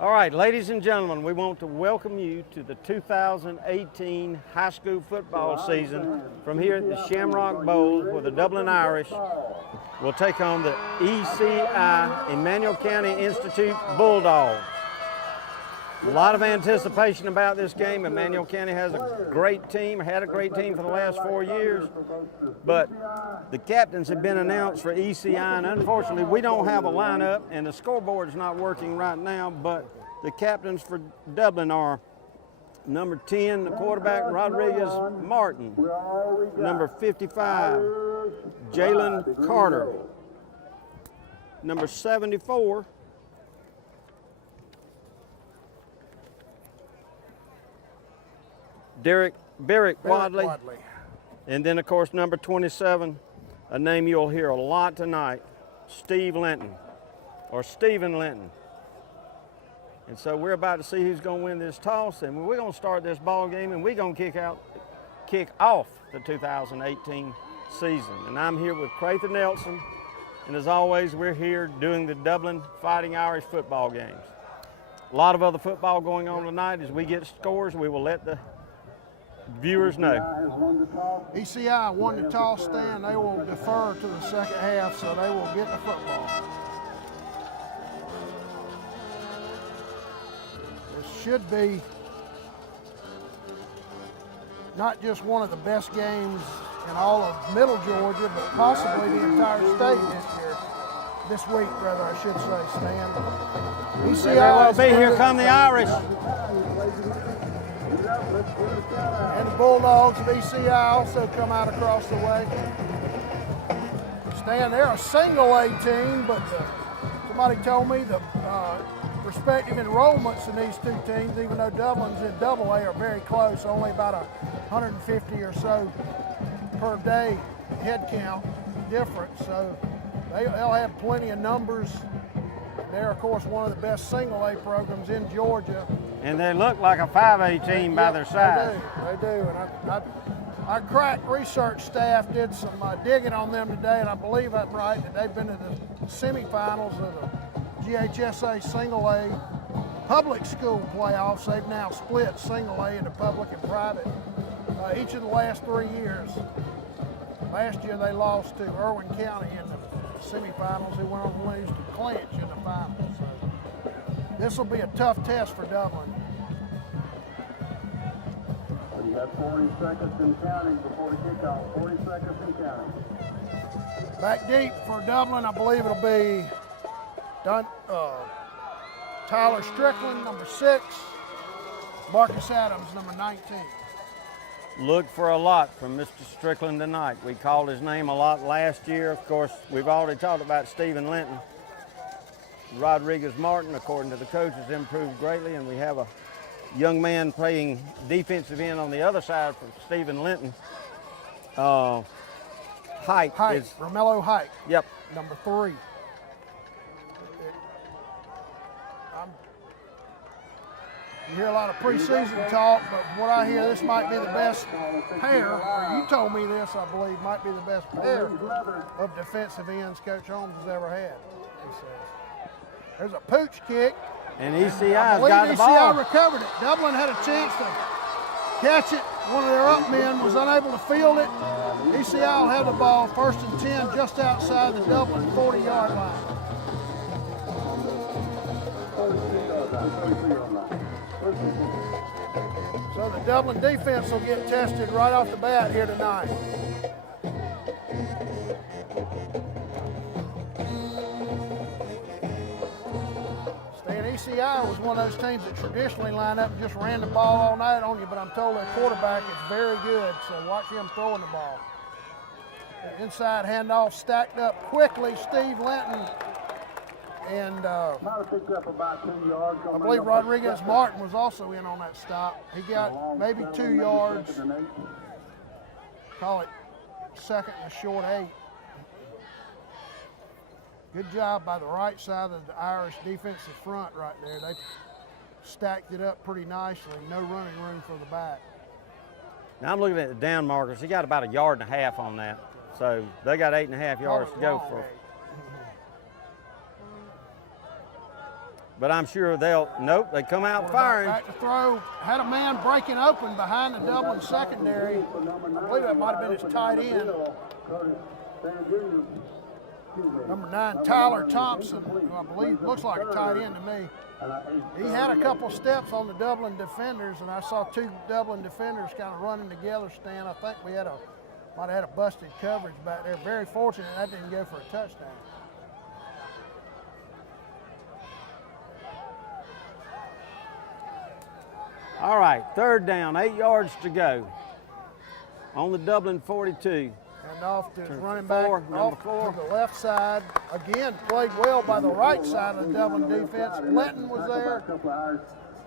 All right, ladies and gentlemen, we want to welcome you to the 2018 high school football season from here at the Shamrock Bowl, where the Dublin Irish will take on the ECI, Emanuel County Institute Bulldogs. A lot of anticipation about this game. Emanuel County has a great team, had a great team for the last 4 years, but the captains have been announced for ECI, and unfortunately we don't have a lineup, and the scoreboard is not working right now, but the captains for Dublin are number 10, the quarterback, Rodriguez Martin, number 55, Jalen Carter, number 74, Barrick Wadley. And then, of course, number 27, a name you'll hear a lot tonight, Stephen Linton. And so we're about to see who's going to win this toss, and we're going to start this ball game, and we're going to kick off the 2018 season. And I'm here with Crather Nelson, and as always, we're here doing the Dublin Fighting Irish football games. A lot of other football going on tonight. As we get scores, we will let the viewers know. ECI won the toss, Stan. They will defer to the second half, so they will get the football. This should be not just one of the best games in all of Middle Georgia, but possibly the entire state this week, rather, I should say, Stan. ECI will be here come the Irish. And the Bulldogs of ECI also come out across the way. Stan, they're a single A team, but somebody told me the respective enrollments in these two teams, even though Dublin's in double A, are very close, only about 150 or so per day head count difference. So they'll have plenty of numbers. They're, of course, one of the best single A programs in Georgia. And they look like a 5A team by their size. They do. And our crack research staff did some digging on them today, and I believe I'm right that they've been to the semifinals of the GHSA single A public school playoffs. They've now split single A into public and private each of the last 3 years. Last year they lost to Irwin County in the semifinals. They went on to lose to Clinch in the finals. So this will be a tough test for Dublin. You got 40 seconds and counting before the kickoff. 40 seconds and counting. Back deep for Dublin, I believe it'll be Tyler Strickland, number 6, Marcus Adams, number 19. Look for a lot from Mr. Strickland tonight. We called his name a lot last year. Of course, we've already talked about Stephen Linton. Rodriguez Martin, according to the coach, has improved greatly, and we have a young man playing defensive end on the other side for Stephen Linton. Height is Romello Height. Yep. Number 3. You hear a lot of preseason talk, but from what I hear, this might be the best pair, or you told me this, I believe, might be the best pair of defensive ends Coach Holmes has ever had, he says. There's a pooch kick. And ECI's got the ball. ECI recovered it. Dublin had a chance to catch it. One of their up men was unable to field it. ECI will have the ball, 1st and 10, just outside the Dublin 40-yard line. So the Dublin defense will get tested right off the bat here tonight. Stan, ECI was one of those teams that traditionally line up and just ran the ball all night on you, but I'm told their quarterback is very good, so watch him throwing the ball. The inside handoff stacked up quickly. Steve Linton and I believe Rodriguez Martin was also in on that stop. He got maybe 2 yards. Call it 2nd and a short 8. Good job by the right side of the Irish defensive front right there. They stacked it up pretty nicely. No running room for the back. Now I'm looking at the down markers. He got about 1.5 yards on that. So they got 8.5 yards to go for. but I'm sure nope, they come out firing. Back to throw, had a man breaking open behind the Dublin secondary. I believe that might have been his tight end. Number 9, Tyler Thompson, who I believe looks like a tight end to me. He had a couple steps on the Dublin defenders, and I saw 2 Dublin defenders kind of running together, Stan. I think we might have had a busted coverage back there. Very fortunate that didn't go for a touchdown. All right, 3rd down, 8 yards to go on the Dublin 42. And off to his running back, number 4. to the left side. Again, played well by the right side of the Dublin defense. Linton was there.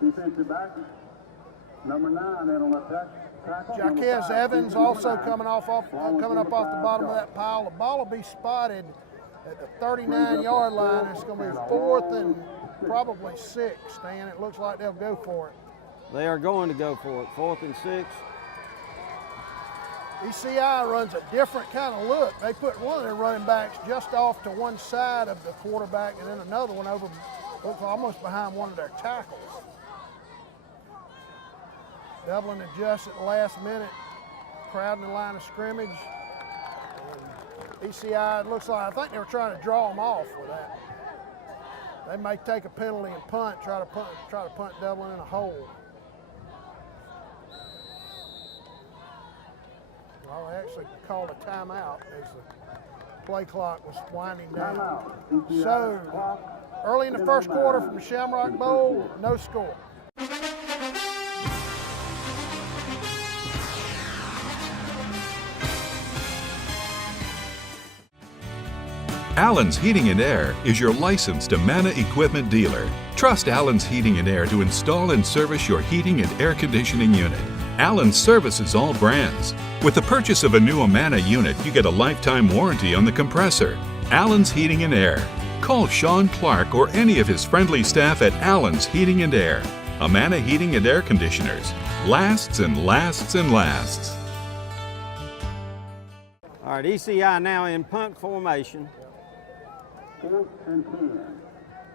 Defensive back. Number 9, that'll tackle. Jaquez Evans also coming up off the bottom of that pile. The ball will be spotted at the 39-yard line. It's going to be 4th and probably 6, Stan. It looks like they'll go for it. They are going to go for it, 4th and 6. ECI runs a different kind of look. They put one of their running backs just off to one side of the quarterback and then another one over, looks almost behind one of their tackles. Dublin adjusts at the last minute, crowding the line of scrimmage. And ECI, it looks like, I think they were trying to draw them off with that. They may take a penalty and punt, try to punt Dublin in a hole. Well, they actually called a timeout as the play clock was winding down. So, early in the first quarter from the Shamrock Bowl, no score. Allen's Heating and Air is your licensed Amana equipment dealer. Trust Allen's Heating and Air to install and service your heating and air conditioning unit. Allen services all brands. With the purchase of a new Amana unit, you get a lifetime warranty on the compressor. Allen's Heating and Air. Call Sean Clark or any of his friendly staff at Allen's Heating and Air. Amana Heating and Air Conditioners. Lasts and lasts and lasts. All right, ECI now in punt formation. 4th and 10.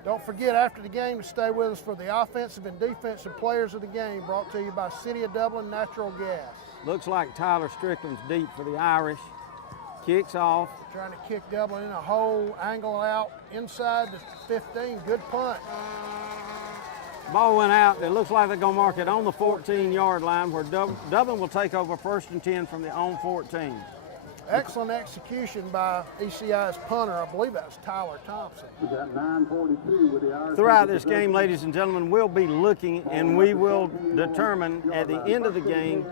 Don't forget after the game to stay with us for the offensive and defensive players of the game, brought to you by City of Dublin Natural Gas. Looks like Tyler Strickland's deep for the Irish. Kicks off. Trying to kick Dublin in a hole, angle out inside the 15. Good punt. Ball went out. It looks like they're going to mark it on the 14-yard line where Dublin will take over 1st and 10 from the on 14. Excellent execution by ECI's punter. I believe that was Tyler Thompson. We got 9:42 with the Irish. Throughout this game, ladies and gentlemen, we'll be looking and we will determine at the end of the game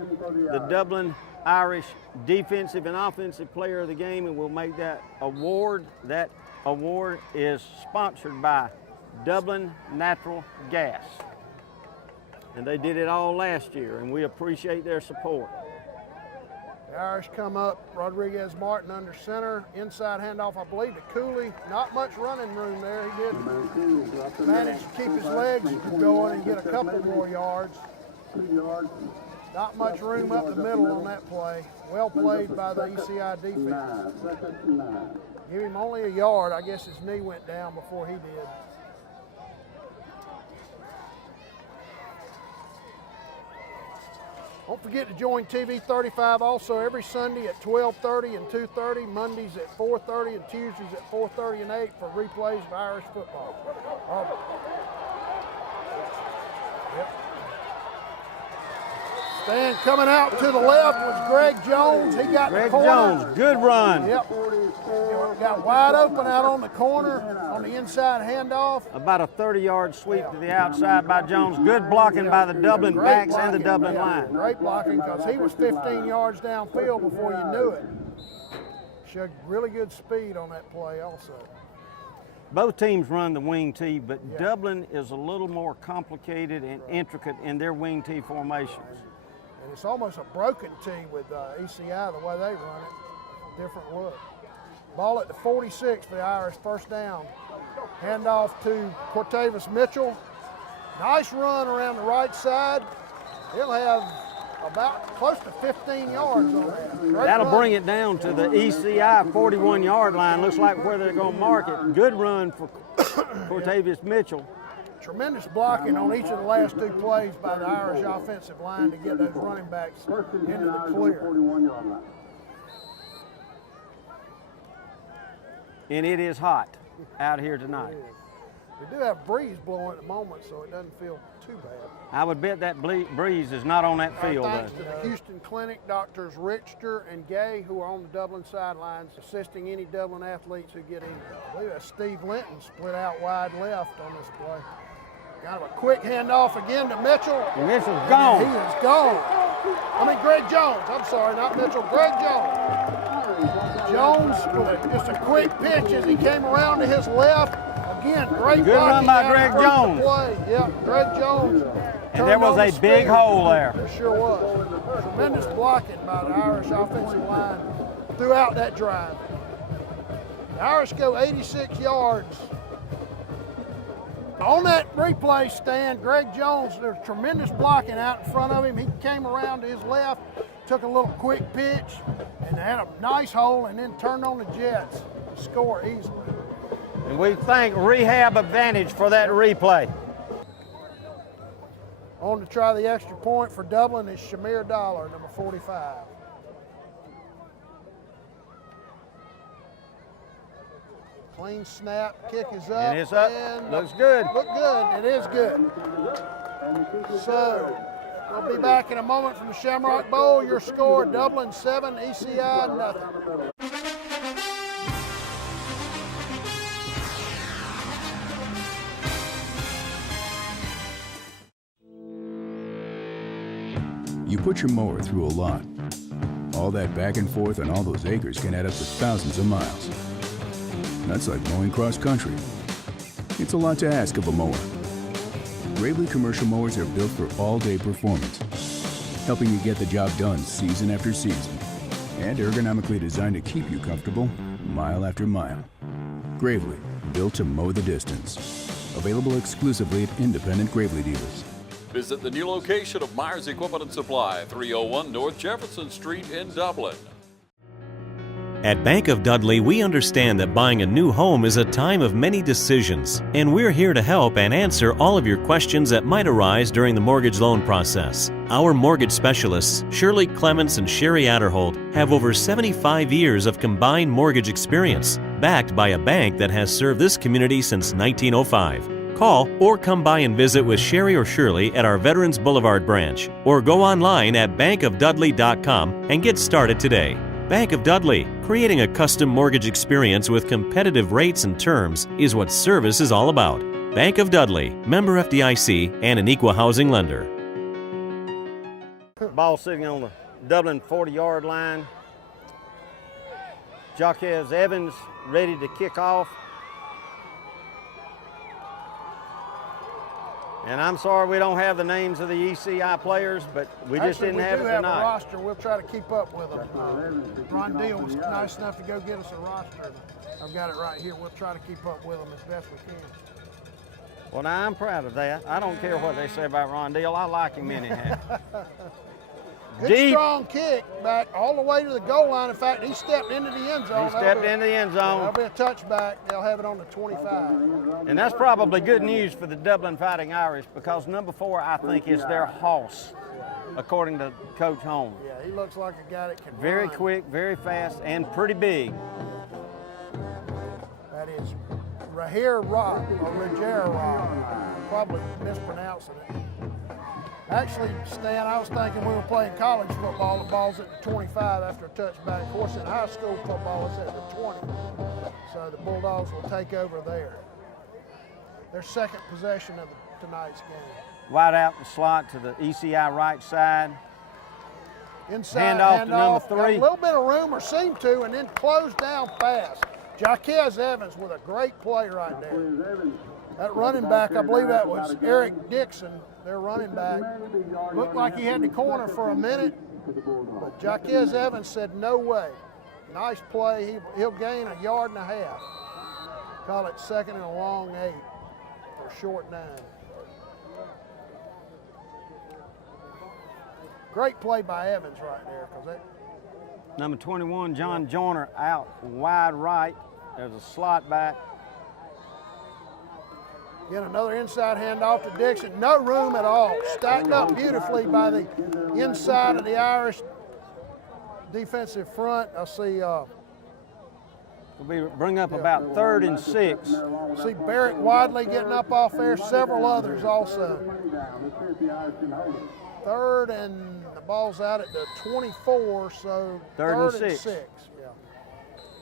the Dublin Irish defensive and offensive player of the game, and we'll make that award. That award is sponsored by Dublin Natural Gas. And they did it all last year, and we appreciate their support. The Irish come up, Rodriguez Martin under center, inside handoff, I believe, to Cooley. Not much running room there. He did manage to keep his legs going and get a couple more yards. 2 yards. Not much room up the middle on that play. Well played by the ECI defense. 2nd and 9. Give him only a yard. I guess his knee went down before he did. Don't forget to join TV 35 also every Sunday at 12:30 and 2:30, Mondays at 4:30 and Tuesdays at 4:30 and 8 for replays of Irish football. Yep. Stan coming out to the left was Greg Jones. He got Greg the corner. Jones, good run. Yep. Got wide open out on the corner on the inside handoff. About a 30-yard sweep to the outside by Jones. Good blocking by the Dublin Great backs blocking, and the Dublin line. Great blocking because he was 15 yards downfield before you knew it. Showed really good speed on that play also. Both teams run the wing tee, but Dublin is a little more complicated and intricate in their wing tee formations. And it's almost a broken tee with ECI the way they run it. Different look. Ball at the 46 for the Irish, 1st down. Handoff to Cortavis Mitchell. Nice run around the right side. He'll have about close to 15 yards on that. That'll bring it down to the ECI 41-yard line. Looks like where they're going to mark it. Good run for Cortavius Mitchell. tremendous blocking on each of the last two plays by the Irish offensive line to get those running backs into the clear. 41-yard line. And it is hot out here tonight. We do have a breeze blowing at the moment, so it doesn't feel too bad. I would bet that breeze is not on that field. Thanks to the Houston Clinic, Doctors Richter and Gay, who are on the Dublin sidelines, assisting any Dublin athletes who get injured. I believe that's Steve Linton split out wide left on this play. Kind of a quick handoff again to Mitchell. And Mitchell's gone. He is gone. I mean, Greg Jones. I'm sorry, not Mitchell. Greg Jones. Jones with just a quick pitch as he came around to his left. Again, great Good run by Greg Jones. Yep, Greg Jones. And there was a big hole there. There sure was. Tremendous blocking by the Irish offensive line throughout that drive. The Irish go 86 yards. On that replay stand, Greg Jones, there's tremendous blocking out in front of him. He came around to his left, took a little quick pitch, and had a nice hole, and then turned on the Jets to score easily. And we thank Rehab Advantage for that replay. On to try the extra point for Dublin is Shamir Dollar, number 45. Clean snap, kick is up. And it's up. And looks good. Look good. It is good. So we'll be back in a moment from the Shamrock Bowl. Your score: Dublin 7, ECI nothing. You put your mower through a lot. All that back and forth on all those acres can add up to thousands of miles. That's like mowing cross country. It's a lot to ask of a mower. Gravely commercial mowers are built for all-day performance, helping you get the job done season after season, and ergonomically designed to keep you comfortable mile after mile. Gravely, built to mow the distance. Available exclusively at independent Gravely dealers. Visit the new location of Myers Equipment and Supply, 301 North Jefferson Street in Dublin. At Bank of Dudley, we understand that buying a new home is a time of many decisions, and we're here to help and answer all of your questions that might arise during the mortgage loan process. Our mortgage specialists, Shirley Clements and Sherry Adderholt, have over 75 years of combined mortgage experience, backed by a bank that has served this community since 1905. Call or come by and visit with Sherry or Shirley at our Veterans Boulevard branch, or go online at bankofdudley.com and get started today. Bank of Dudley, creating a custom mortgage experience with competitive rates and terms is what service is all about. Bank of Dudley, member FDIC, and an equal housing lender. Ball sitting on the Dublin 40-yard line. Jaquez Evans ready to kick off. And I'm sorry we don't have the names of the ECI players, but we just didn't have it We do have tonight. a roster. We'll try to keep up with them. Ron Deal was nice enough to go get us a roster. I've got it right here. We'll try to keep up with them as best we can. Well, now I'm proud of that. I don't care what they say about Ron Deal. I like him anyhow. Good Deep. strong kick back all the way to the goal line. In fact, he stepped into the end zone. He stepped into the end zone. That'll be a touchback. They'll have it on the 25. And that's probably good news for the Dublin Fighting Irish, because number 4, I think, is their hoss, according to Coach Holmes. Yeah, he looks like a guy that can Very run. quick, very fast, and pretty big. That is Rahir Rock, or Rajer Rock. I'm probably mispronouncing it. Actually, Stan, I was thinking we were playing college football. The ball's at the 25 after a touchback. Of course, in high school football, it's at the 20. So the Bulldogs will take over there. Their second possession of tonight's game. Wide out the slot to the ECI right side. Inside Handoff to number got 3. a little bit of room, or seemed to, and then closed down fast. Jaquez Evans with a great play right there. That running back, I believe that was Eric Dixon, their running back. Looked like he had the corner for a minute, but Jaquez Evans said no way. Nice play. He'll gain 1.5 yards. Call it second and a long 8 or short 9. Great play by Evans right there. Number 21, John Joyner, out wide right. There's a slot back. Again, another inside handoff to Dixon. No room at all. Stacked up beautifully by the inside of the Irish defensive front. I see We bring up about 3rd and 6. see Barrett Wadley getting up off there, several others also. 3rd and the ball's out at the 24, so 3rd and 6. Yeah.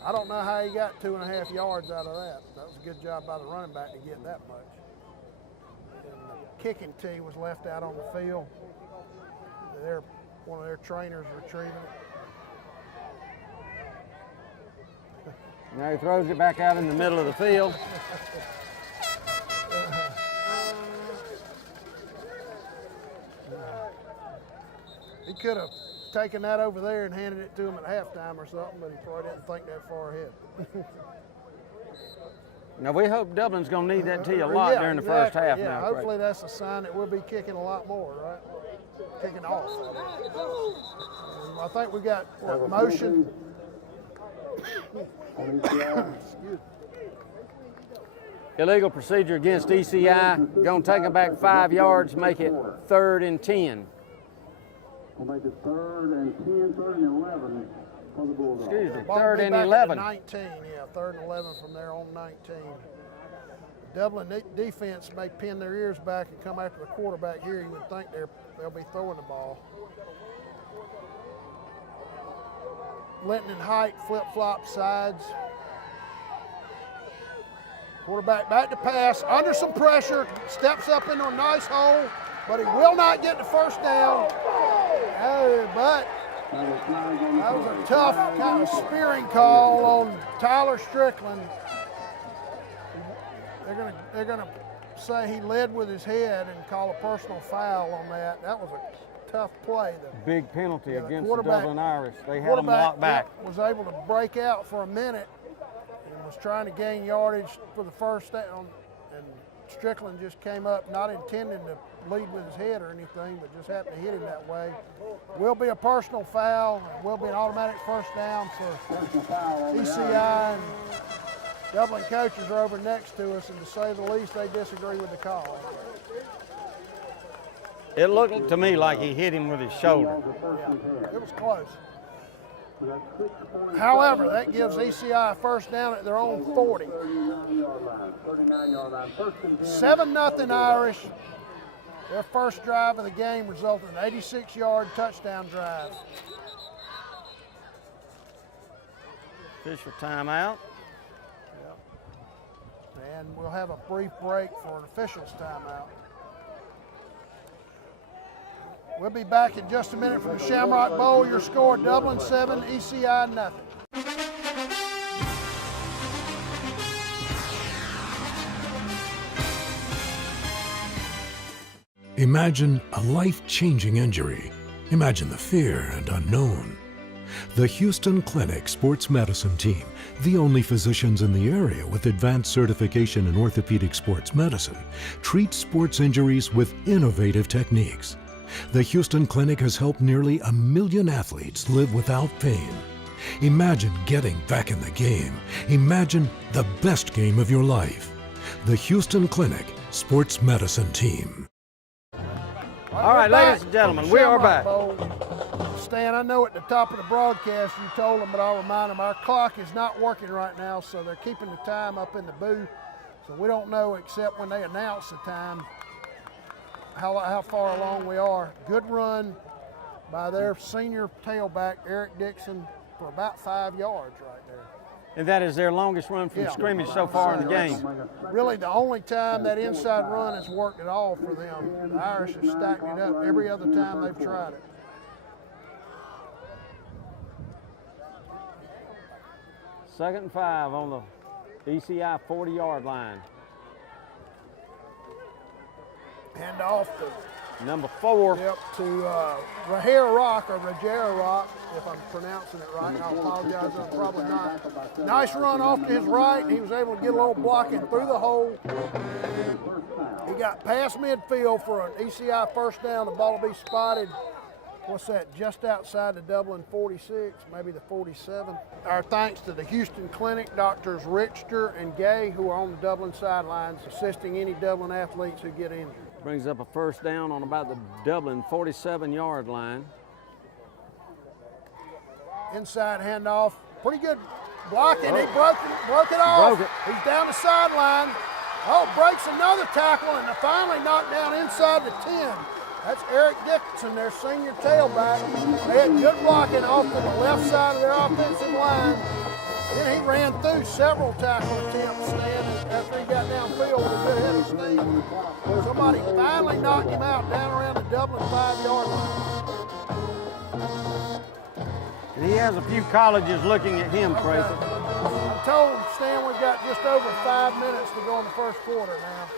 I don't know how he got 2.5 yards out of that. That was a good job by the running back to get that much. And the kicking tee was left out on the field. One of their trainers retrieving it. Now he throws it back out in the middle of the field. He could have taken that over there and handed it to him at halftime or something, but he probably didn't think that far ahead. Now we hope Dublin's going to need that tee a lot during the first half yeah, now. hopefully that's a sign that we'll be kicking a lot more, right? Kicking off. I think we got motion. Illegal procedure against ECI. Going to take them back 5 yards, make it 3rd and 10. We'll make it 3rd and 10, 3rd and 11 for the Bulldogs. Excuse me, Ball 3rd be and back at 11. 19, yeah, 3rd and 11 from there on 19. Dublin defense may pin their ears back and come after the quarterback here. You would think they'll be throwing the ball. Linton and Height flip-flop sides. Quarterback back to pass, under some pressure, steps up into a nice hole, but he will not get the first down. Oh, but that was a tough kind of spearing call on Tyler Strickland. They're gonna say he led with his head and call a personal foul on that. That was a tough play. Big penalty the against the Dublin Irish. They had them quarterback locked back. was able to break out for a minute and was trying to gain yardage for the first down, and Strickland just came up, not intending to lead with his head or anything, but just happened to hit him that way. Will be a personal foul, and will be an automatic first down for ECI. And Dublin coaches are over next to us, and to say the least, they disagree with the call. It looked to me like he hit him with his shoulder. Yeah, it was close. However, that gives ECI a first down at their own 40. 7-0 Irish. Their first drive of the game resulted in an 86-yard touchdown drive. Official timeout. Yep. And we'll have a brief break for an official's timeout. We'll be back in just a minute from the Shamrock Bowl. Your score, Dublin 7, ECI nothing. Imagine a life-changing injury. Imagine the fear and unknown. The Houston Clinic Sports Medicine Team, the only physicians in the area with advanced certification in orthopedic sports medicine, treats sports injuries with innovative techniques. The Houston Clinic has helped nearly 1 million athletes live without pain. Imagine getting back in the game. Imagine the best game of your life. The Houston Clinic Sports Medicine Team. All right, ladies and gentlemen, we are back. Stan, I know at the top of the broadcast you told them, but I'll remind them our clock is not working right now, so they're keeping the time up in the booth. So we don't know, except when they announce the time, how far along we are. Good run by their senior tailback, Eric Dixon, for about 5 yards right there. And that is their longest run from scrimmage so far in the game. Really the only time that inside run has worked at all for them. The Irish have stacked it up every other time they've tried it. Second and 5 on the ECI 40-yard line. Hand off to number 4. Yep, to Rahir Rock, or Rajera Rock, if I'm pronouncing it right. I apologize, I'm probably not. Nice run off to his right. He was able to get a little blocking through the hole. He got past midfield for an ECI first down. The ball will be spotted what's that, just outside the Dublin 46, maybe the 47. Our thanks to the Houston Clinic, Doctors Richter and Gay, who are on the Dublin sidelines assisting any Dublin athletes who get injured. Brings up a first down on about the Dublin 47-yard line. Inside handoff, pretty good blocking. He broke it off. Broke it. He's down the sideline. Oh, breaks another tackle and finally knocked down inside the 10. That's Eric Dickinson, their senior tailback. They had good blocking off to the left side of their offensive line. Then he ran through several tackle attempts, Stan, after he got downfield with a good head of steam. Somebody finally knocked him out down around the Dublin 5-yard line. And he has a few colleges looking at him, Tracy. I'm told, Stan, we've got just over 5 minutes to go in the first quarter now.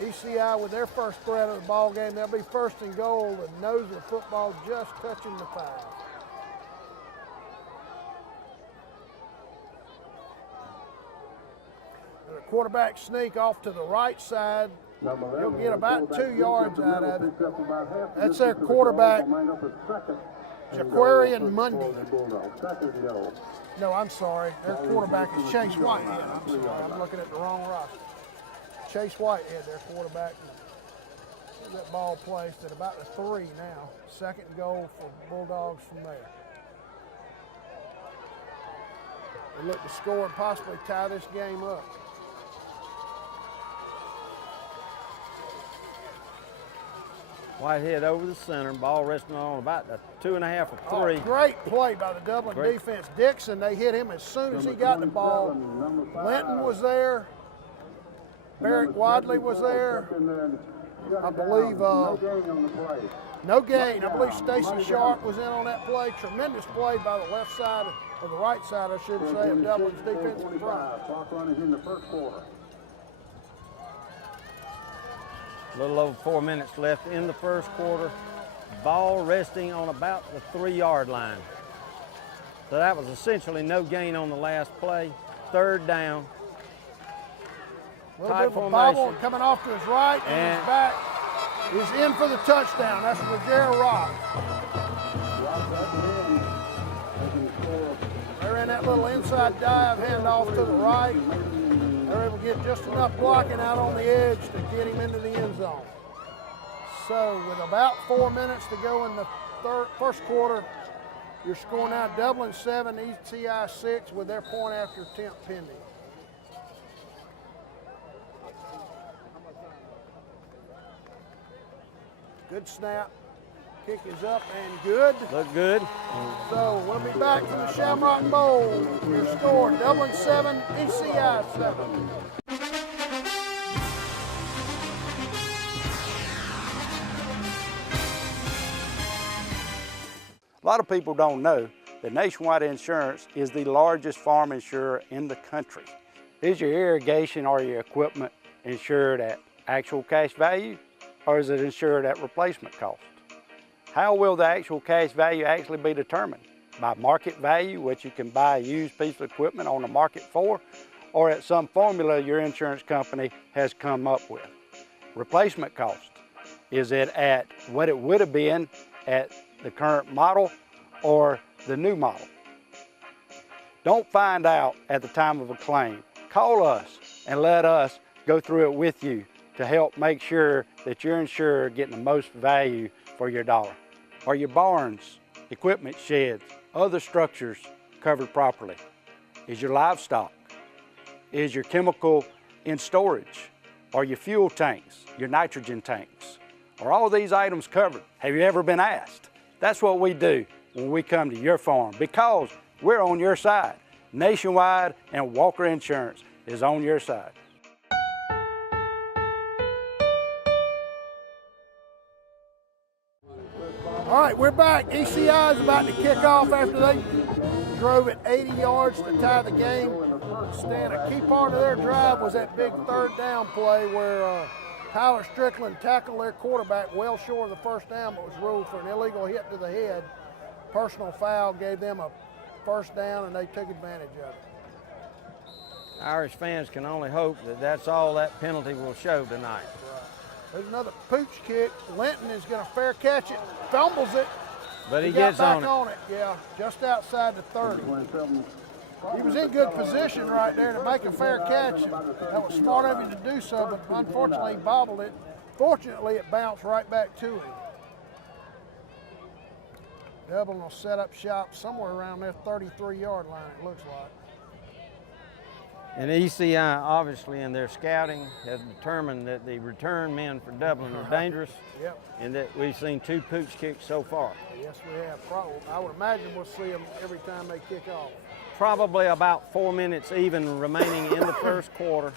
ECI with their first threat of the ball game, they'll be first and goal, the nose of the football just touching the 5. And the quarterback sneak off to the right side. He'll get about 2 yards out of it. That's their quarterback, Jaquarian Mundy. No, I'm sorry. Their quarterback is Chase Whitehead. I'm sorry, I'm looking at the wrong roster. Chase Whitehead, their quarterback. That ball placed at about the 3 now. Second goal for Bulldogs from there. They look to score and possibly tie this game up. Whitehead over the center, ball resting on about the 2.5 or 3. Oh, great play by the Dublin defense. Dixon, they hit him as soon as he got the ball. Linton was there. Barrett Wadley was there. I believe no gain. I believe Stacy Sharp was in on that play. Tremendous play by the left side, or the right side, I should say, of Dublin's defensive front. Clock running in the first quarter. A little over 4 minutes left in the first quarter. Ball resting on about the 3-yard line. So that was essentially no gain on the last play. Third down. A little bit of a bobble coming off to his right, and his back is in for the touchdown. That's Rogero Rock. They ran that little inside dive handoff to the right. They're able to get just enough blocking out on the edge to get him into the end zone. So with about 4 minutes to go in the first quarter, you're scoring now Dublin 7, ECI 6 with their point after attempt pending. Good snap. Kick is up and good. Look good. So we'll be back from the Shamrock Bowl. Your score, Dublin 7, ECI 7. A lot of people don't know that Nationwide Insurance is the largest farm insurer in the country. Is your irrigation or your equipment insured at actual cash value, or is it insured at replacement cost? How will the actual cash value actually be determined? By market value, which you can buy a used piece of equipment on the market for, or at some formula your insurance company has come up with? Replacement cost. Is it at what it would have been at the current model or the new model? Don't find out at the time of a claim. Call us and let us go through it with you to help make sure that you're insured getting the most value for your dollar. Are your barns, equipment sheds, other structures covered properly? Is your livestock? Is your chemical in storage? Are your fuel tanks, your nitrogen tanks? Are all these items covered? Have you ever been asked? That's what we do when we come to your farm, because we're on your side. Nationwide and Walker Insurance is on your side. All right, we're back. ECI is about to kick off after they drove it 80 yards to tie the game. Stan, a key part of their drive was that big third down play where Tyler Strickland tackled their quarterback well short of the first down, but was ruled for an illegal hit to the head. Personal foul gave them a first down, and they took advantage of it. Irish fans can only hope that that's all that penalty will show tonight. There's another pooch kick. Linton is going to fair catch it, fumbles it. But he got gets back on it. Yeah, just outside the 30. He was in good position right there to make a fair catch. That was smart of him to do so, but unfortunately he bobbled it. Fortunately, it bounced right back to him. Dublin will set up shop somewhere around their 33-yard line, it looks like. And ECI, obviously, in their scouting, has determined that the return men for Dublin are dangerous, Yep. and that we've seen 2 pooch kicks so far. Yes, we have. I would imagine we'll see them every time they kick off. Probably about 4 minutes even remaining in the first quarter.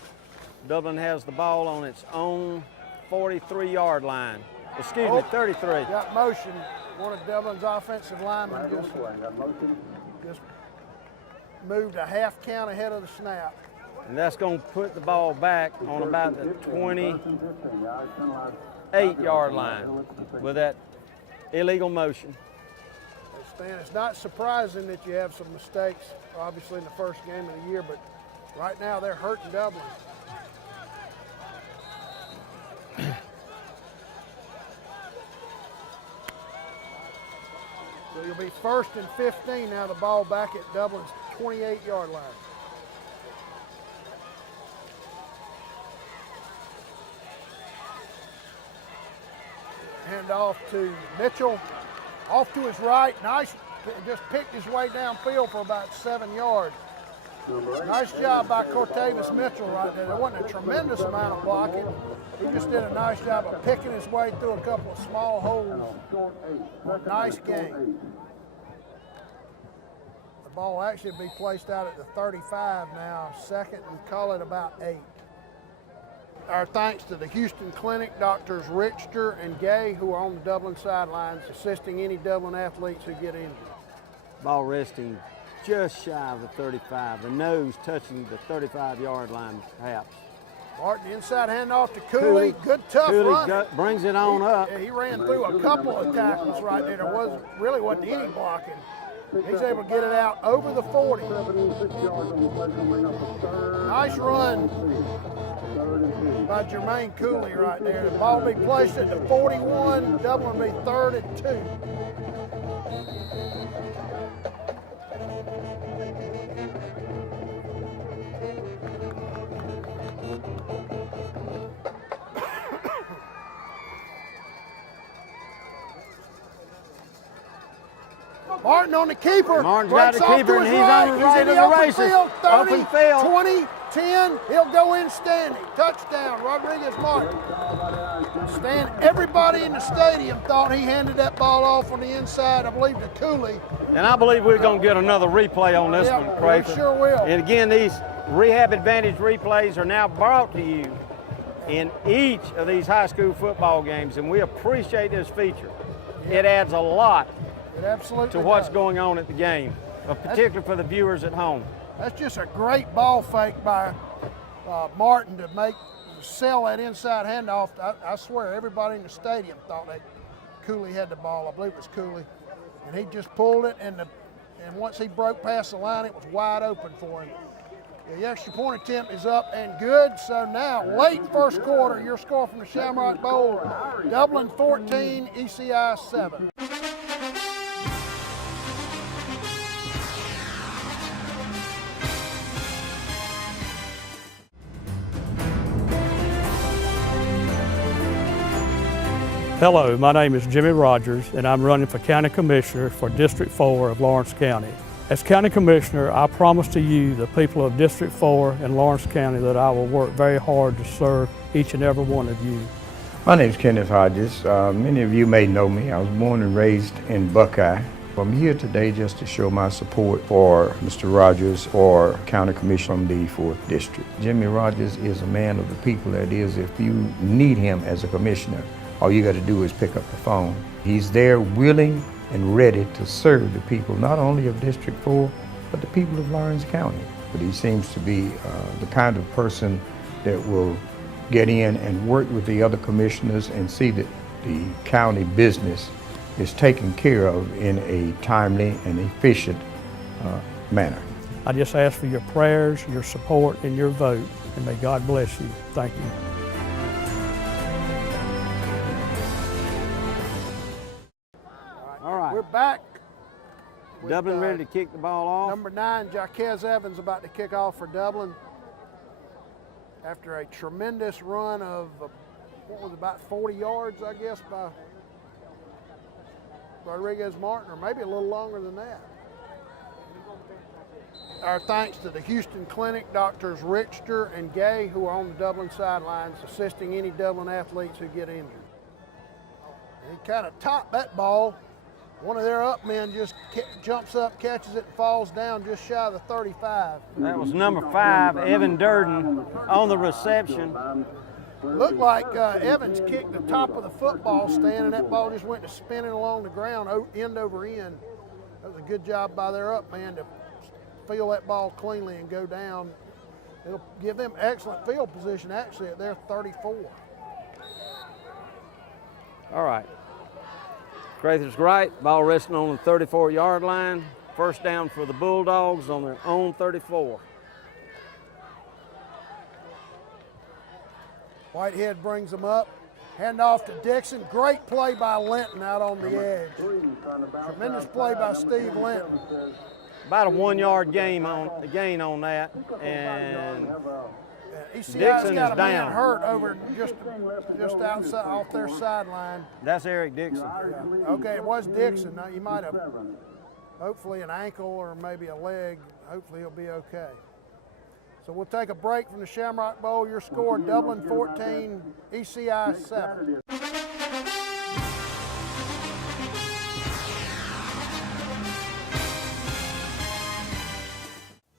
Dublin has the ball on its own 43-yard line. Excuse me, 33. Got motion. One of Dublin's offensive linemen just moved a half count ahead of the snap. And that's going to put the ball back on about the 28-yard line with that illegal motion. Stan, it's not surprising that you have some mistakes, obviously, in the first game of the year, but right now they're hurting Dublin. So you'll be 1st and 15 now, the ball back at Dublin's 28-yard line. Hand off to Mitchell, off to his right, nice, just picked his way downfield for about 7 yards. Nice job by Cortavis Mitchell right there. There wasn't a tremendous amount of blocking. He just did a nice job of picking his way through a couple of small holes. Nice game. The ball actually be placed out at the 35 now, 2nd and call it about 8. Our thanks to the Houston Clinic, Doctors Richter and Gay, who are on the Dublin sidelines, assisting any Dublin athletes who get injured. Ball resting just shy of the 35, the nose touching the 35-yard line perhaps. Martin, inside handoff to Cooley. Good tough run. Brings it on up. He ran through a couple of tackles right there. There wasn't any blocking. He's able to get it out over the 40. Nice run by Jermaine Cooley right there. The ball will be placed at the 41. Dublin will be 3rd and 2. Martin on the keeper. Martin's got the keeper, and he's on the right of the races. Open field. 20, 10. He'll go in standing. Touchdown, Rodriguez Martin. Stan, everybody in the stadium thought he handed that ball off on the inside, I believe, to Cooley. And I believe we're going to get another replay on this one, Craig. We sure will. And again, these Rehab Advantage replays are now brought to you in each of these high school football games, and we appreciate this feature. It adds a lot to what's going on at the game, particularly for the viewers at home. That's just a great ball fake by Martin to sell that inside handoff. I swear everybody in the stadium thought that Cooley had the ball. I believe it was Cooley. And he just pulled it, and once he broke past the line, it was wide open for him. The extra point attempt is up and good. So now, late first quarter, your score from the Shamrock Bowl, Dublin 14, ECI 7. Hello, my name is Jimmy Rogers, and I'm running for County Commissioner for District 4 of Lawrence County. As County Commissioner, I promise to you, the people of District 4 in Lawrence County, that I will work very hard to serve each and every one of you. My name is Kenneth Hodges. Many of you may know me. I was born and raised in Buckeye. I'm here today just to show my support for Mr. Rogers, or County Commissioner from the 4th District. Jimmy Rogers is a man of the people. That is, if you need him as a commissioner, all you got to do is pick up the phone. He's there willing and ready to serve the people, not only of District 4, but the people of Lawrence County. But he seems to be the kind of person that will get in and work with the other commissioners and see that the county business is taken care of in a timely and efficient manner. I just ask for your prayers, your support, and your vote, and may God bless you. Thank you. All right. We're back. with, Dublin ready to kick the ball off. Number 9, Jaquez Evans, about to kick off for Dublin. After a tremendous run of, what was it, about 40 yards, I guess, by Rodriguez Martin, or maybe a little longer than that. Our thanks to the Houston Clinic, Doctors Richter and Gay, who are on the Dublin sidelines assisting any Dublin athletes who get injured. And he kind of topped that ball. One of their up men just jumps up, catches it, and falls down just shy of the 35. That was number 5, Evan Durden, on the reception. Looked like Evans kicked the top of the football stand, and that ball just went to spinning along the ground, end over end. That was a good job by their up man to feel that ball cleanly and go down. It'll give them excellent field position, actually, at their 34. All right. Crather's right, ball resting on the 34-yard line. First down for the Bulldogs on their own 34. Whitehead brings them up. Hand off to Dixon. Great play by Linton out on the edge. Tremendous play by Steve Linton. About a 1-yard gain on that, and ECI's Dixon got is a man down. hurt over just outside off their sideline. That's Eric Dixon. Okay, it was Dixon. Now, you might have, hopefully, an ankle or maybe a leg. Hopefully, he'll be okay. So we'll take a break from the Shamrock Bowl. Your score: Dublin 14, ECI 7.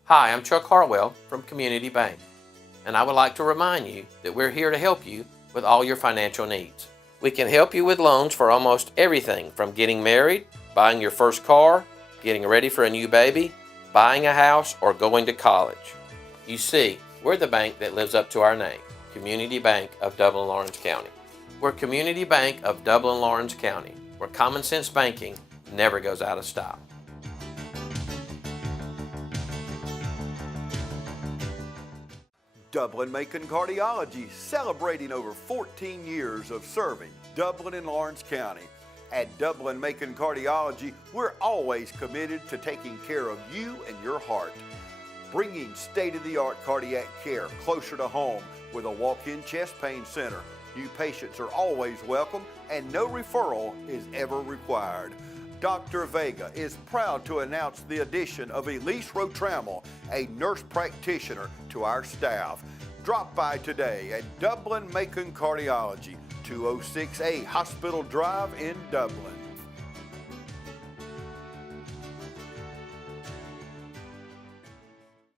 Hi, I'm Chuck Harwell from Community Bank, and I would like to remind you that we're here to help you with all your financial needs. We can help you with loans for almost everything from getting married, buying your first car, getting ready for a new baby, buying a house, or going to college. You see, we're the bank that lives up to our name, Community Bank of Dublin-Lawrence County. We're Community Bank of Dublin-Lawrence County, where common sense banking never goes out of style. Dublin-Macon Cardiology, celebrating over 14 years of serving Dublin and Lawrence County. At Dublin-Macon Cardiology, we're always committed to taking care of you and your heart. Bringing state-of-the-art cardiac care closer to home with a walk-in chest pain center. New patients are always welcome and no referral is ever required. Dr. Vega is proud to announce the addition of Elise Rotrammel, a nurse practitioner, to our staff. Drop by today at Dublin-Macon Cardiology, 206A Hospital Drive in Dublin.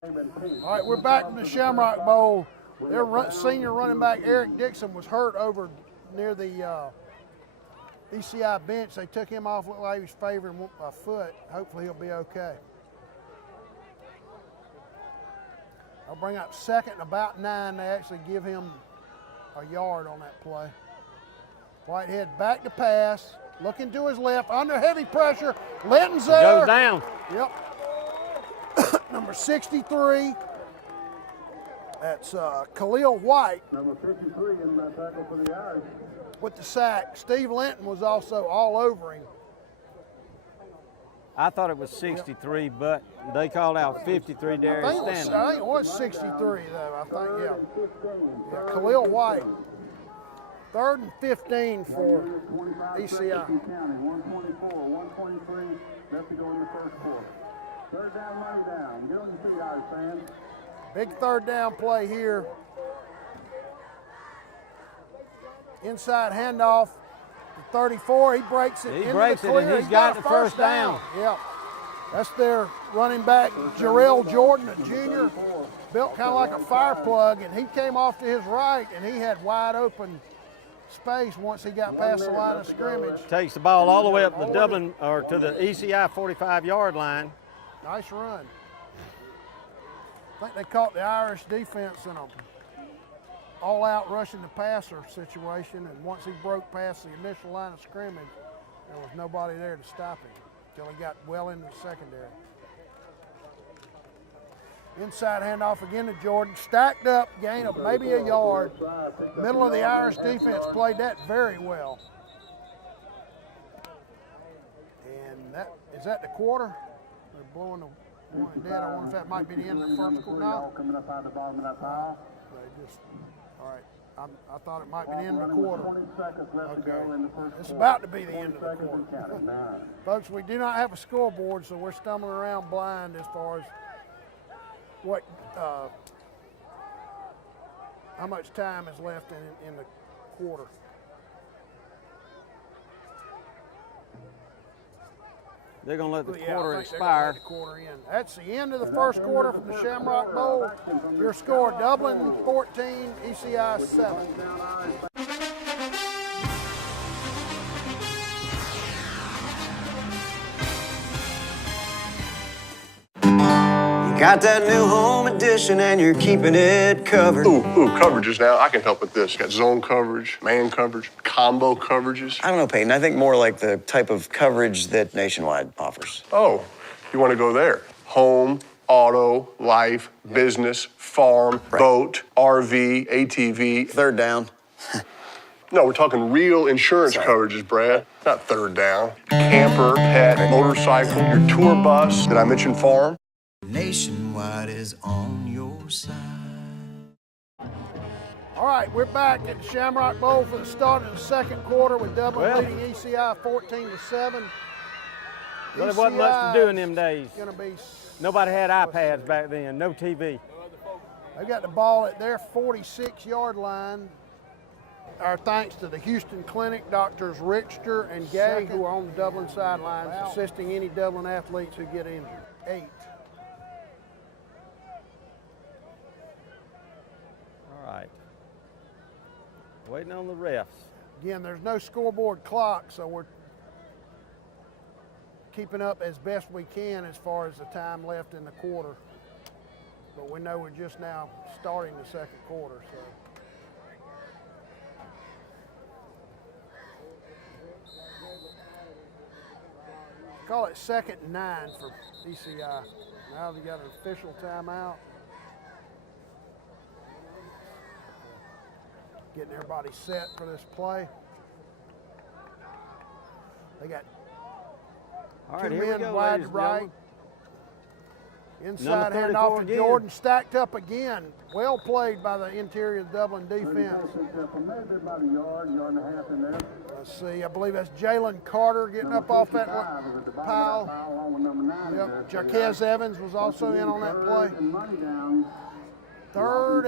All right, we're back from the Shamrock Bowl. Their senior running back, Eric Dixon, was hurt over near the ECI bench. They took him off, looked like he was favoring a foot. Hopefully he'll be okay. I'll bring up second and about 9. They actually give him a yard on that play. Whitehead back to pass, looking to his left, under heavy pressure. Linton's there. Goes down. Yep. Number 63. That's Khalil White. Number 53 in that tackle for the Irish. With the sack. Steve Linton was also all over him. I thought it was 63, but they called out 53 Darius Stanley. I think it was 63 though. I think, yeah. Khalil White. 3rd and 15 for ECI. 124, 123, left to go in the first quarter. 3rd down, money down. Get on your feet, Irish fans. Big 3rd down play here. Inside handoff. 34, he breaks it. He breaks it, and he's got the first down. Yeah, that's their running back, Jarrell Jordan, a junior, built kind of like a fire plug, and he came off to his right, and he had wide open space once he got past the line of scrimmage. Takes the ball all the way up the Dublin, or to the ECI 45-yard line. Nice run. I think they caught the Irish defense in a all-out rushing the passer situation, and once he broke past the initial line of scrimmage, there was nobody there to stop him until he got well into the secondary. Inside handoff again to Jordan, stacked up, gain of maybe a yard. Middle of the Irish defense played that very well. Is that the quarter? They're blowing the one dead. I wonder if that might be the end of the first quarter. No. Coming up out the bottom of that pile. They just, all right. I thought it might be the end of the quarter. 20 seconds left to go in the first It's quarter. about to be the end of the 20 seconds quarter. and counting. 9. Folks, we do not have a scoreboard, so we're stumbling around blind as far as what, how much time is left in the quarter. They're going to let the Yeah, quarter I think they're gonna expire. let the quarter in. That's the end of the first quarter from the Shamrock Bowl. Your score, Dublin 14, ECI 7. Got that new home edition and you're keeping it covered. Ooh, coverages now. I can help with this. Got zone coverage, man coverage, combo coverages. I don't know, Peyton. I think more like the type of coverage that Nationwide offers. Oh, you want to go there? Home, auto, life, business, farm, boat, RV, ATV. Third down. No, we're talking real insurance coverages, Brad. Not third down. Camper, pet, motorcycle, your tour bus. Did I mention farm? Nationwide is on your side. All right, we're back at the Shamrock Bowl for the start of the second quarter with Dublin leading ECI 14-7. Well, there wasn't much to do in them days. Gonna be, Nobody had iPads back then, no TV. they got the ball at their 46-yard line. Our thanks to the Houston Clinic, Doctors Richter and Gay, who are on the Dublin sidelines, assisting any Dublin athletes who get injured. 8. All right. Waiting on the refs. Again, there's no scoreboard clock, so we're keeping up as best we can as far as the time left in the quarter. But we know we're just now starting the second quarter, so. Call it 2nd and 9 for ECI. Now they got an official timeout. Getting everybody set for this play. They got All right, two here we men go, wide ladies to and right. gentlemen. Inside Number hand off 34 to again. Jordan, stacked up again. Well played by the interior Dublin defense. About a yard and a half in there. Let's see, I believe that's Jalen Carter getting up off that pile. Yep, Jaquez Evans was also in on that play. Third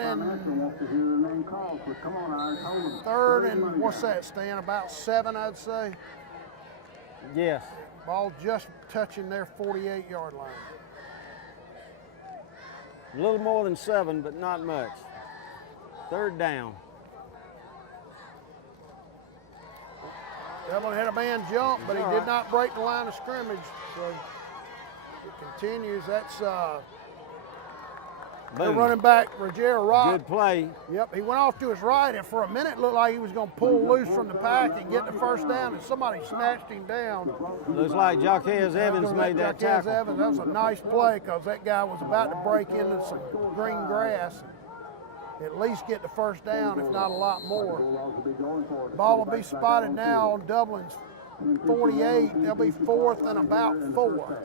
and what's that, Stan? About 7, I'd say. Yes. Ball just touching their 48-yard line. A little more than 7, but not much. Third down. Dublin had a man jump, but he did not break the line of scrimmage. So it continues. That's the running back, Rogero Rock. Good play. Yep, he went off to his right, and for a minute it looked like he was going to pull loose from the pack and get the first down, and somebody snatched him down. Looks like Jaquez Evans made that Jaquez tackle. Evans, that was a nice play because that guy was about to break into some green grass. At least get the first down, if not a lot more. Ball will be spotted now on Dublin's 48. They'll be 4th and about 4.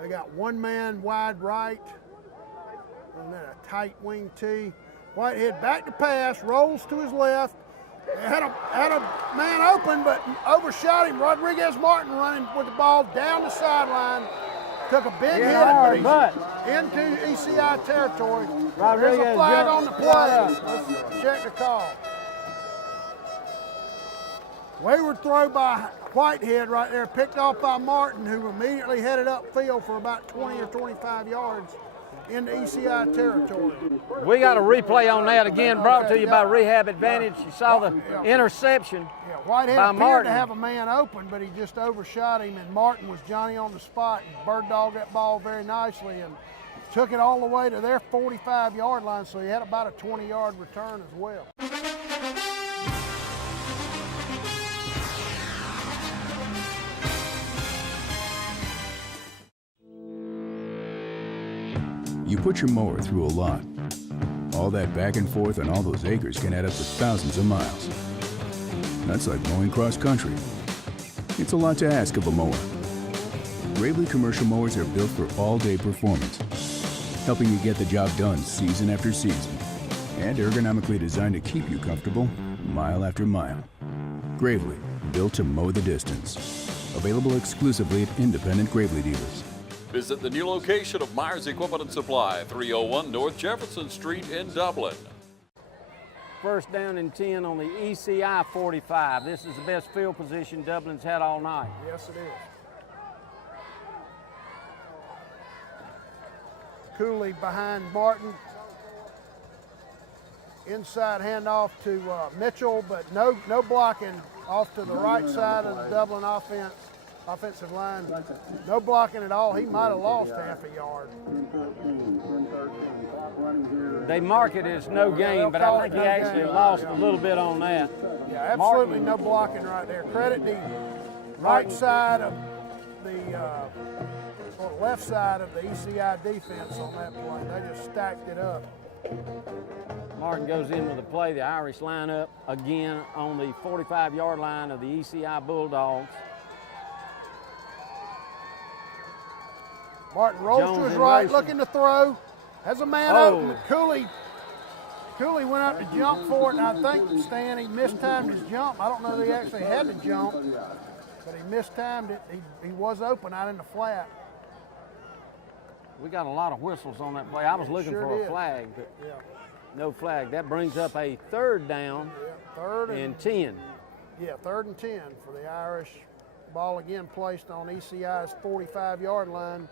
They got one man wide right, and then a tight wing T. Whitehead back to pass, rolls to his left. They had a man open, but overshot him. Rodriguez Martin running with the ball down the sideline. Took a big hit, but he's into ECI territory. There's a flag on the play. Let's check the call. Wayward throw by Whitehead right there, picked off by Martin, who immediately headed upfield for about 20 or 25 yards into ECI territory. We got a replay on that again, brought to you by Rehab Advantage. You saw the interception Whitehead by appeared Martin. to have a man open, but he just overshot him, and Martin was Johnny on the spot and bird dogged that ball very nicely and took it all the way to their 45-yard line, so he had about a 20-yard return as well. You put your mower through a lot. All that back and forth on all those acres can add up to thousands of miles. That's like mowing cross country. It's a lot to ask of a mower. Gravely commercial mowers are built for all-day performance, helping you get the job done season after season, and ergonomically designed to keep you comfortable mile after mile. Gravely, built to mow the distance. Available exclusively at independent Gravely dealers. Visit the new location of Myers Equipment and Supply, 301 North Jefferson Street in Dublin. First down and 10 on the ECI 45. This is the best field position Dublin's had all night. Yes, it is. Cooley behind Martin. Inside handoff to Mitchell, but no blocking off to the right side of the Dublin offensive line. No blocking at all. He might have lost half a yard. They mark it as no gain, but I think he actually lost a little bit on that. Yeah, absolutely no blocking right there. Credit the right side of the or left side of the ECI defense on that play. They just stacked it up. Martin goes in with the play. The Irish line up again on the 45-yard line of the ECI Bulldogs. Martin rolls to his right, looking to throw. Has a man open. Cooley went up to jump for it, and I think, Stan, he mistimed his jump. I don't know that he actually had to jump, but he mistimed it. He was open out in the flat. We got a lot of whistles on that play. I was looking for a flag, but no flag. That brings up a third down, third and 10. Yeah, 3rd and 10 for the Irish. Ball again placed on ECI's 45-yard line.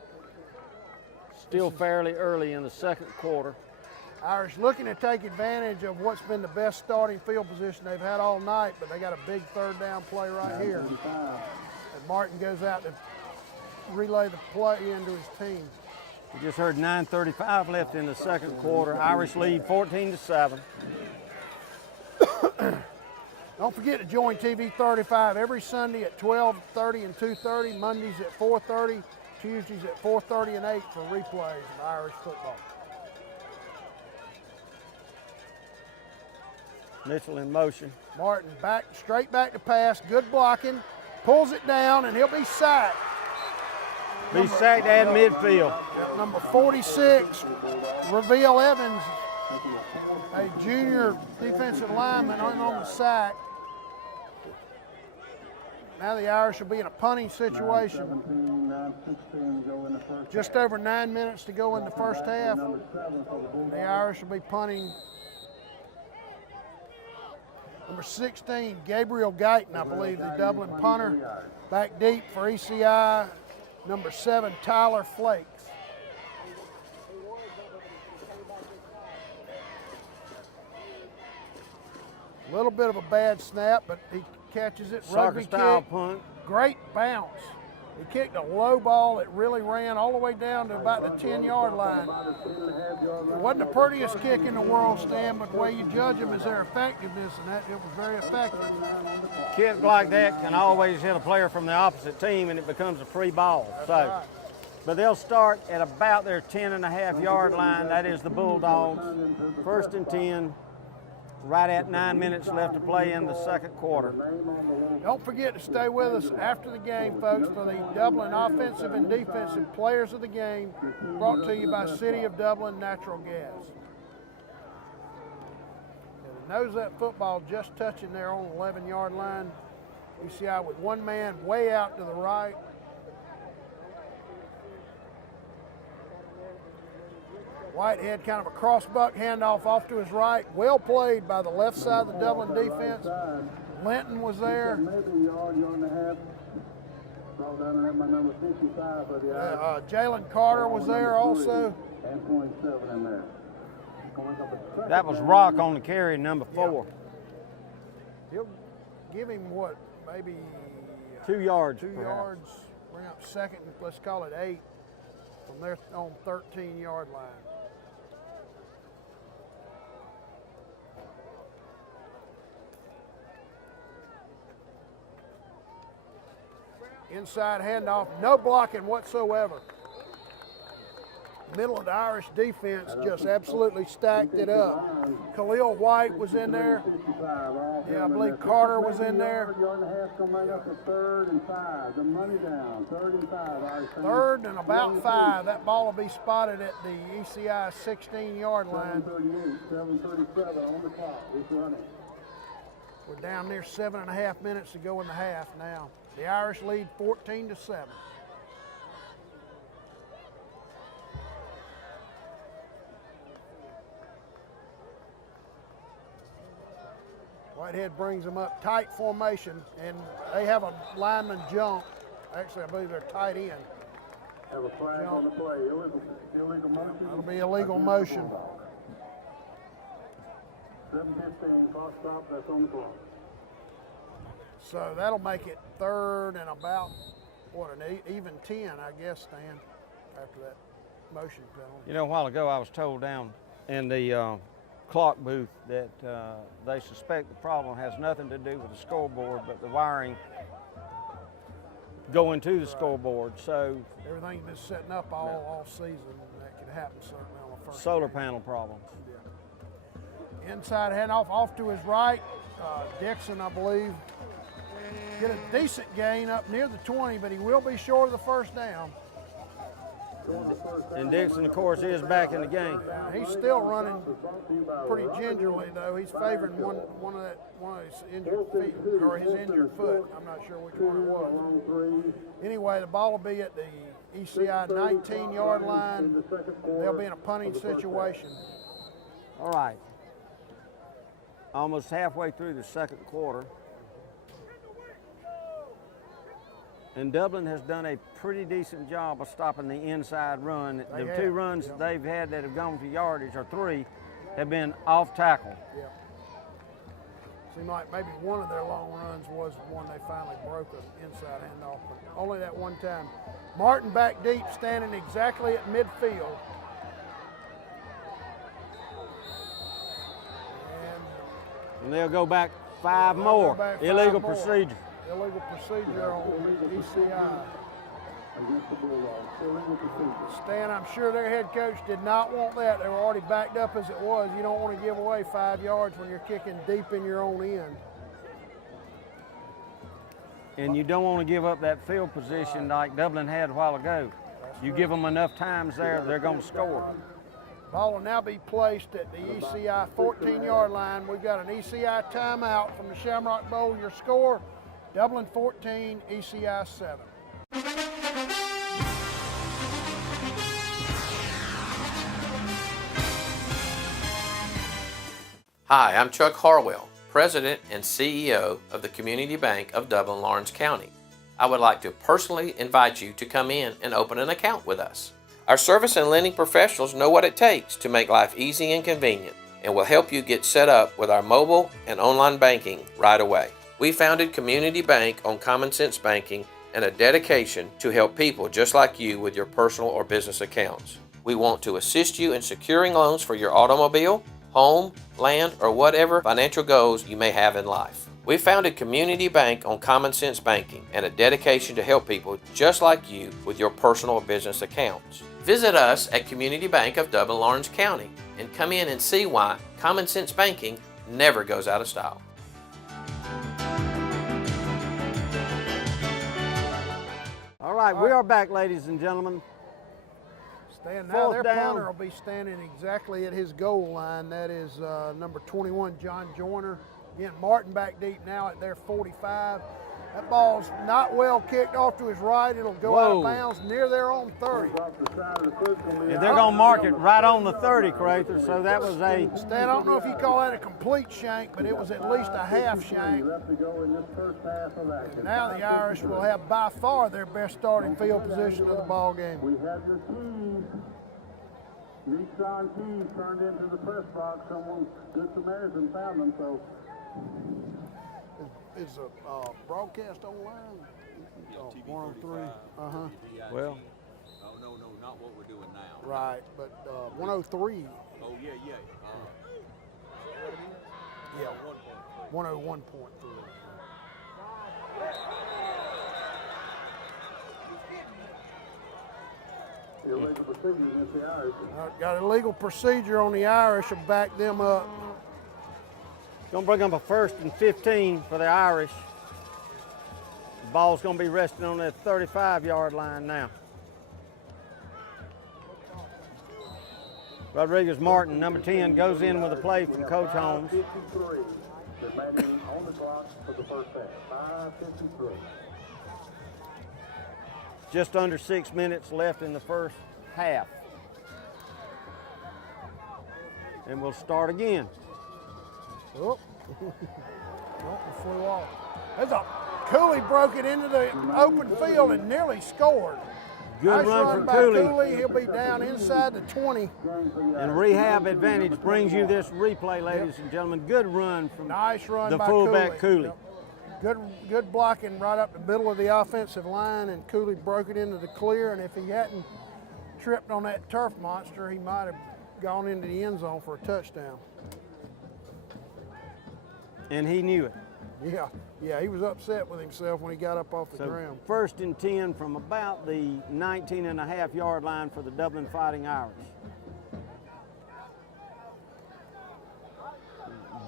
Still fairly early in the second quarter. Irish looking to take advantage of what's been the best starting field position they've had all night, but they got a big third down play right here. And Martin goes out to relay the play into his team. We just heard 9:35 left in the second quarter. Irish lead 14-7. Don't forget to join TV 35 every Sunday at 12:30 and 2:30, Mondays at 4:30, Tuesdays at 4:30 and 8 for replays of Irish football. Mitchell in motion. Martin straight back to pass, good blocking, pulls it down, and he'll be sacked. Be sacked at midfield. Number 46, Reveal Evans, a junior defensive lineman on the sack. Now the Irish will be in a punting situation. Just over 9 minutes to go in the first half. The Irish will be punting. Number 16, Gabriel Guyton, I believe, the Dublin punter. Back deep for ECI. Number 7, Tyler Flakes. A little bit of a bad snap, but he catches it. Rugby Soccer-style kick. punt. Great bounce. He kicked a low ball that really ran all the way down to about the 10-yard line. It wasn't the prettiest kick in the world, Stan, but the way you judge them is their effectiveness, and it was very effective. A kick like that can always hit a player from the opposite team, and it becomes a free ball. Right. But they'll start at about their 10.5-yard line. That is the Bulldogs. 1st and 10. Right at 9 minutes left to play in the second quarter. Don't forget to stay with us after the game, folks, for the Dublin Offensive and Defensive Players of the Game, brought to you by City of Dublin Natural Gas. Knows that football just touching their own 11-yard line. ECI with one man way out to the right. Whitehead, kind of a cross-buck handoff off to his right. Well played by the left side of the Dublin defense. Linton was there. Jalen Carter was there also. That was Rock on the carry, number 4. He'll give him what, maybe 2 yards. 2 yards. Bring up second, let's call it 8 from their own 13-yard line. Inside handoff, no blocking whatsoever. middle of the Irish defense just absolutely stacked it up. Khalil White was in there. Yeah, I believe Carter was in there. Third and about 5. That ball will be spotted at the ECI 16-yard line. We're down near 7.5 minutes to go in the half now. The Irish lead 14-7. Whitehead brings them up tight formation, and they have a lineman jump. Actually, I believe they're tight end. Have a flag on the play. Illegal motion. It'll be illegal motion. 7:15, clock stop, that's on the clock. So that'll make it third and about, what, an even 10, I guess, Stan, after that motion penalty. You know, a while ago I was told down in the clock booth that they suspect the problem has nothing to do with the scoreboard, but the wiring going to the scoreboard. So everything's been setting up all season, and that could happen certainly on the first. Solar panel problems. Yeah. Inside handoff off to his right. Dixon, I believe, get a decent gain up near the 20, but he will be short of the first down. And Dixon, of course, is back in the game. He's still running pretty gingerly, though. He's favoring one of his injured feet, or his injured foot. I'm not sure which one it was. Anyway, the ball will be at the ECI 19-yard line. They'll be in a punting situation. All right. Almost halfway through the second quarter. And Dublin has done a pretty decent job of stopping the inside run. The two runs they've had that have gone for yardage, or 3, have been off tackle. Yeah. Seemed like maybe one of their long runs was one they finally broke an inside handoff, but only that one time. Martin back deep, standing exactly at midfield. And they'll go back 5 more. Illegal procedure. Illegal procedure on ECI. Stan, I'm sure their head coach did not want that. They were already backed up as it was. You don't want to give away 5 yards when you're kicking deep in your own end. And you don't want to give up that field position like Dublin had a while ago. You give them enough times there, they're going to score. Ball will now be placed at the ECI 14-yard line. We've got an ECI timeout from the Shamrock Bowl. Your score, Dublin 14, ECI 7. Hi, I'm Chuck Harwell, President and CEO of the Community Bank of Dublin, Lawrence County. I would like to personally invite you to come in and open an account with us. Our service and lending professionals know what it takes to make life easy and convenient, and will help you get set up with our mobile and online banking right away. We founded Community Bank on common sense banking and a dedication to help people just like you with your personal or business accounts. We want to assist you in securing loans for your automobile, home, land, or whatever financial goals you may have in life. We founded Community Bank on common sense banking and a dedication to help people just like you with your personal or business accounts. Visit us at Community Bank of Dublin, Lawrence County, and come in and see why common sense banking never goes out of style. All right, we are back, ladies and gentlemen. Now their punter will be standing exactly at his goal line. That is number 21, John Joyner. Again, Martin back deep now at their 45. That ball's not well kicked off to his right. It'll go out of bounds near their own 30. Yeah, they're going to mark it right on the 30, Crather, so that was a... Stan, I don't know if you call that a complete shank, but it was at least a half shank. And now the Irish will have by far their best starting field position of the ball game. We have your keys. Neutron keys turned into the press box. Someone, Good Samaritan, found them, so... Is a broadcast online? Oh, 103. Well. Oh, no, not what we're doing now. Right, but 103. Oh, yeah. Yeah, 101.3. Illegal procedure against the Irish. Got a legal procedure on the Irish to back them up. Gonna bring up a 1st and 15 for the Irish. The ball's gonna be resting on that 35-yard line now. Rodriguez Martin, number 10, goes in with a play from Coach Holmes. 5:53 remaining on the clock for the first half. 5:53. Just under 6 minutes left in the first half. And we'll start again. Oh, it flew off. There's a Cooley broke it into the open field and nearly scored. Good nice run run from by Cooley. He'll be down inside the 20. And Rehab Advantage brings you this replay, ladies and gentlemen. Good run from Nice run the by fullback Cooley. Yep. Good blocking right up the middle of the offensive line, and Cooley broke it into the clear, and if he hadn't tripped on that turf monster, he might have gone into the end zone for a touchdown. And he knew it. Yeah, he was upset with himself when he got up off the ground. 1st and 10 from about the 19.5-yard line for the Dublin Fighting Irish.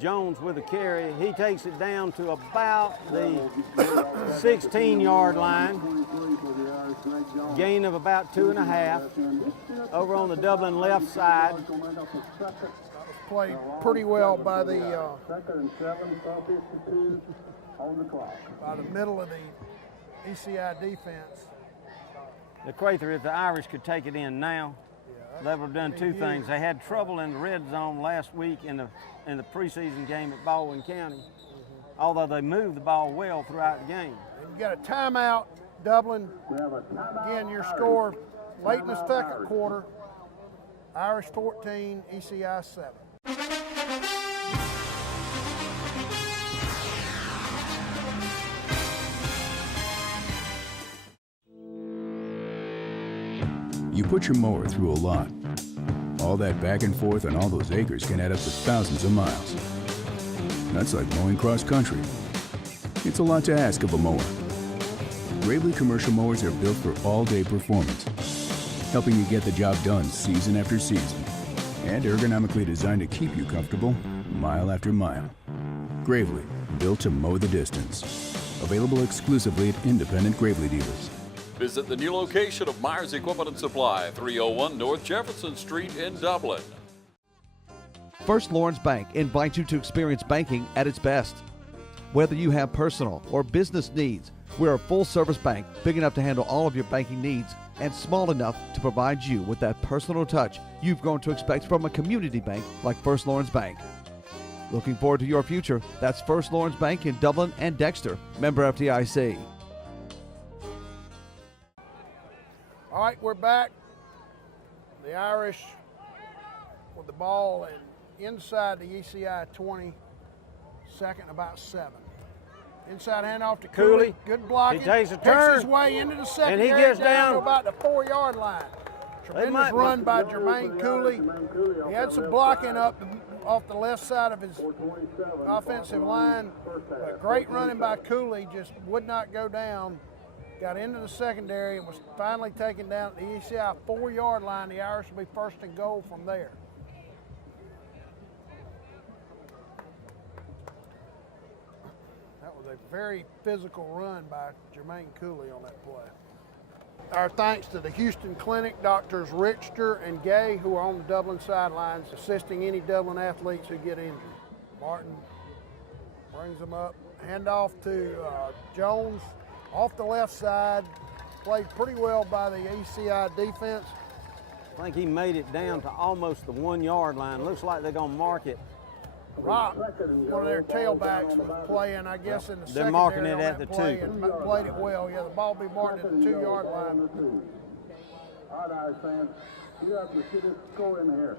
Jones with a carry. He takes it down to about the 16-yard line. Gain of about 2.5. Over on the Dublin left side. Played pretty well by the 2nd and 7, 4:52 on the clock. by the middle of the ECI defense. The Quaker, if the Irish could take it in now, they would have done two things. They had trouble in the red zone last week in the preseason game at Baldwin County, although they moved the ball well throughout the game. And you got a timeout, Dublin. Again, your score late in the second quarter. Irish 14, ECI 7. You put your mower through a lot. All that back and forth on all those acres can add up to thousands of miles. That's like mowing cross country. It's a lot to ask of a mower. Gravely commercial mowers are built for all-day performance, helping you get the job done season after season, and ergonomically designed to keep you comfortable mile after mile. Gravely, built to mow the distance. Available exclusively at independent Gravely dealers. Visit the new location of Myers Equipment and Supply, 301 North Jefferson Street in Dublin. First Lawrence Bank invites you to experience banking at its best. Whether you have personal or business needs, we're a full-service bank big enough to handle all of your banking needs and small enough to provide you with that personal touch you've grown to expect from a community bank like First Lawrence Bank. Looking forward to your future? That's First Lawrence Bank in Dublin and Dexter, member FDIC. All right, we're back. The Irish with the ball and inside the ECI 20, second about 7. Inside handoff to Cooley. Good blocking. He takes a turn. His way into the secondary. And he gets down to about the 4-yard line. Tremendous run by Jermaine Cooley. He had some blocking up off the left side of his offensive line. But great running by Cooley, just would not go down. Got into the secondary and was finally taken down at the ECI 4-yard line. The Irish will be 1st and goal from there. That was a very physical run by Jermaine Cooley on that play. Our thanks to the Houston Clinic, Doctors Richter and Gay, who are on the Dublin sidelines assisting any Dublin athletes who get injured. Martin brings them up. Handoff to Jones. Off the left side, played pretty well by the ECI defense. I think he made it down to almost the 1-yard line. Looks like they're going to mark it. Rock, one of their tailbacks, was playing, I guess, in the secondary. They're marking it on at that the play 2. and played it well. Yeah, the ball will be marked at the 2-yard line. All right, Irish fans, you have to get this score in here.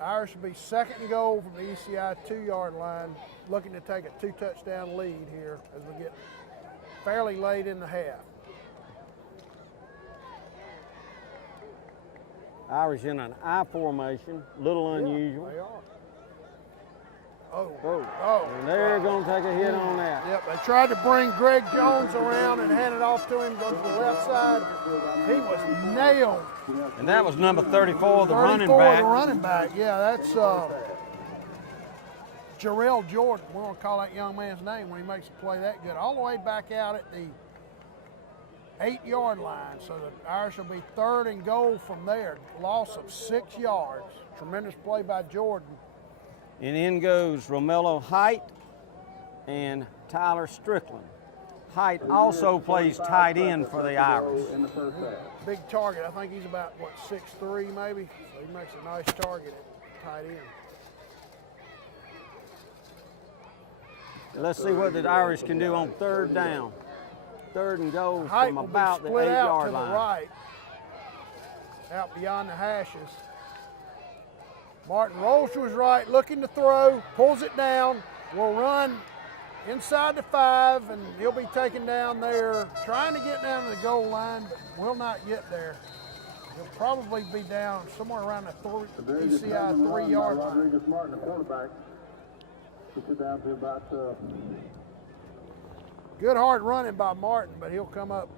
Irish will be 2nd and goal from the ECI 2-yard line, looking to take a 2-touchdown lead here as we get fairly late in the half. Irish in an I formation, little unusual. They are. Oh. And they're going to take a hit on that. Yep, They tried to bring Greg Jones around and hand it off to him, go to the left side. He was nailed. And that was number 34, the running 34, back. the running back. Yeah, that's Jarrell Jordan. We're going to call that young man's name when he makes a play that good. All the way back out at the 8-yard line. So the Irish will be 3rd and goal from there. Loss of 6 yards. Tremendous play by Jordan. And in goes Romello Height and Tyler Strickland. Height also plays tight end for the Irish. Big target. I think he's about, 6'3" maybe? So he makes a nice target at tight end. Let's see what the Irish can do on 3rd down. 3rd and goal Height from will about be the split out 8-yard to line. the right, out beyond the hashes. Martin rolls to his right, looking to throw, pulls it down, will run inside the 5, and he'll be taken down there, trying to get down to the goal line, but will not get there. He'll probably be down somewhere around the ECI 3-yard line. Rodriguez Martin, the quarterback. Puts it down to about Good hard running by Martin, but he'll come up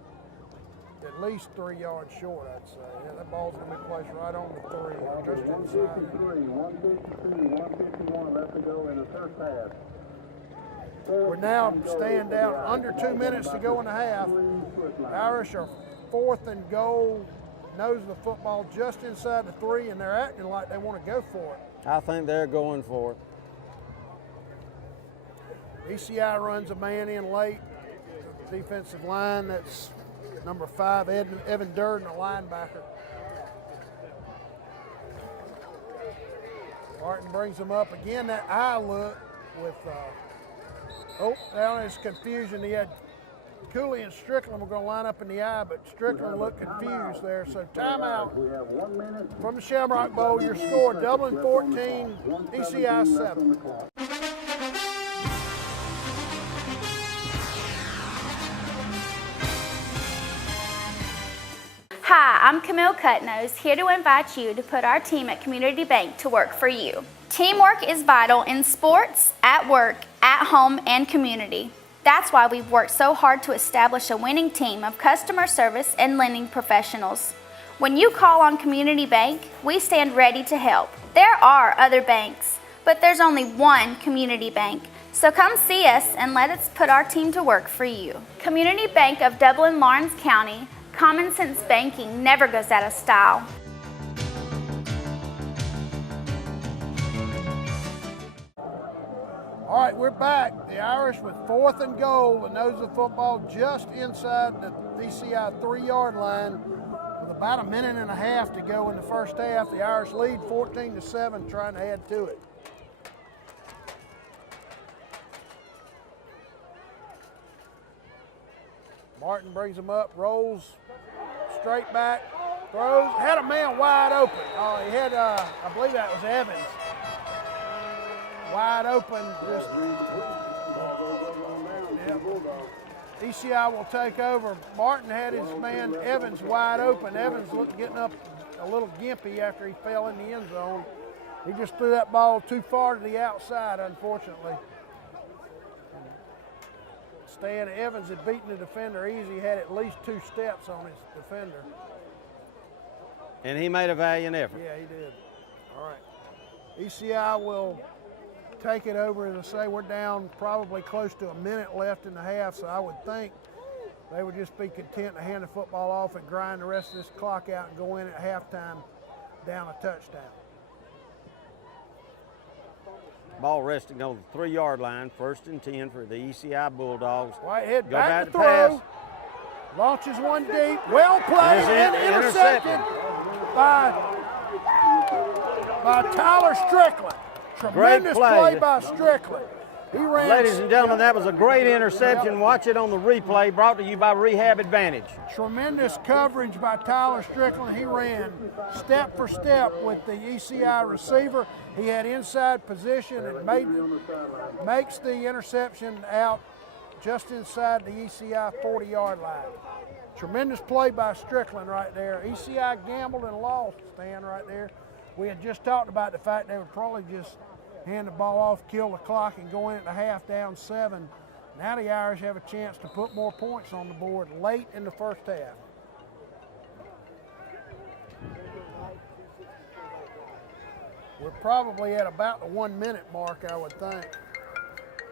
at least 3 yards short, I'd say. Yeah, that ball's going to be placed right on the 3, just inside. 152, 151 left to go in the first half. We're now staying down under 2 minutes to go in the half. Irish are 4th and goal, nose of the football just inside the 3, and they're acting like they want to go for it. I think they're going for it. ECI runs a man in late. Defensive line, that's number 5, Evan Durden, a linebacker. Martin brings him up again. That eye look with, now there's confusion. He had Cooley and Strickland were going to line up in the eye, but Strickland looked confused there. So timeout from the Shamrock Bowl. Your score, Dublin 14, ECI 7. Hi, I'm Camille Cutnose, here to invite you to put our team at Community Bank to work for you. Teamwork is vital in sports, at work, at home, and community. That's why we've worked so hard to establish a winning team of customer service and lending professionals. When you call on Community Bank, we stand ready to help. There are other banks, but there's only one Community Bank. So come see us and let us put our team to work for you. Community Bank of Dublin, Lawrence County. Common sense banking never goes out of style. All right, we're back. The Irish with 4th and goal, the nose of the football just inside the ECI 3-yard line with about a minute and a half to go in the first half. The Irish lead 14-7, trying to add to it. Martin brings him up, rolls straight back, throws, had a man wide open. Oh, he had, I believe that was Evans. Wide open, just, ECI will take over. Martin had his man Evans wide open. Evans looked getting up a little gimpy after he fell in the end zone. He just threw that ball too far to the outside, unfortunately. Stan Evans had beaten the defender easy. He had at least 2 steps on his defender. And he made a valiant effort. Yeah, he did. All right. ECI will take it over. As I say, we're down probably close to a minute left in the half, so I would think they would just be content to hand the football off and grind the rest of this clock out and go in at halftime down a touchdown. Ball resting on the 3-yard line, 1st and 10 for the ECI Bulldogs. Whitehead Go back to to throw. pass. Launches one deep. Well played and intercepted by Tyler Strickland. Tremendous play by Strickland. He ran. Ladies and gentlemen, that was a great interception. Watch it on the replay, brought to you by Rehab Advantage. Tremendous coverage by Tyler Strickland. He ran step for step with the ECI receiver. He had inside position and makes the interception out just inside the ECI 40-yard line. Tremendous play by Strickland right there. ECI gambled and lost, Stan, right there. We had just talked about the fact they would probably just hand the ball off, kill the clock, and go in at the half down 7. Now the Irish have a chance to put more points on the board late in the first half. We're probably at about the 1 minute mark, I would think,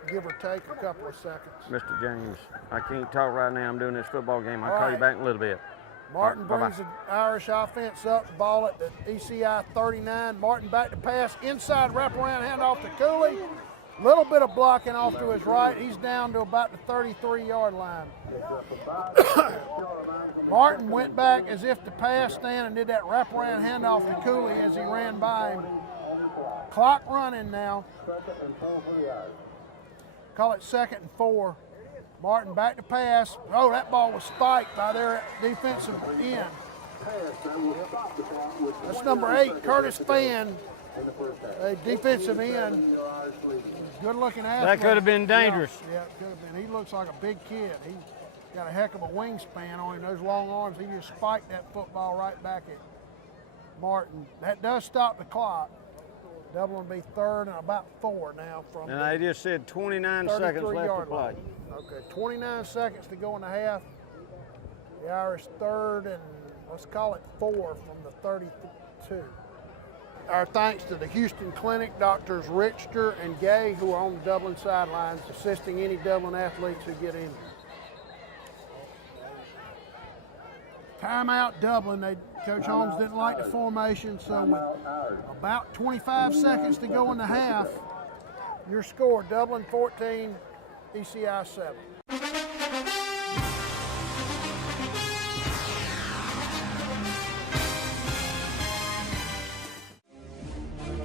give or take a couple of seconds. Mr. James, I can't talk right now. I'm doing this football game. I'll call you back in a little bit. Martin All right, brings the Irish offense up, ball at the ECI 39. Martin back to pass, inside wraparound handoff to Cooley. Little bit of blocking off to his right. He's down to about the 33-yard line. Martin went back as if to pass stand and did that wraparound handoff to Cooley as he ran by him. Clock running now. Call it 2nd and 4. Martin back to pass. Oh, that ball was spiked by their defensive end. That's number 8, Curtis Fan, a defensive end. Good-looking athlete. That could have been dangerous. Yeah, it could have been. He looks like a big kid. He's got a heck of a wingspan on him. Those long arms, he just spiked that football right back at Martin. That does stop the clock. Dublin will be 3rd and about 4 now from. And I just said 29 seconds left to play. Okay, 29 seconds to go in the half. The Irish 3rd and let's call it 4 from the 32. Our thanks to the Houston Clinic, Doctors Richter and Gay, who are on the Dublin sidelines assisting any Dublin athletes who get injured. Timeout Dublin. Coach Holmes didn't like the formation, so with about 25 seconds to go in the half, your score, Dublin 14, ECI 7.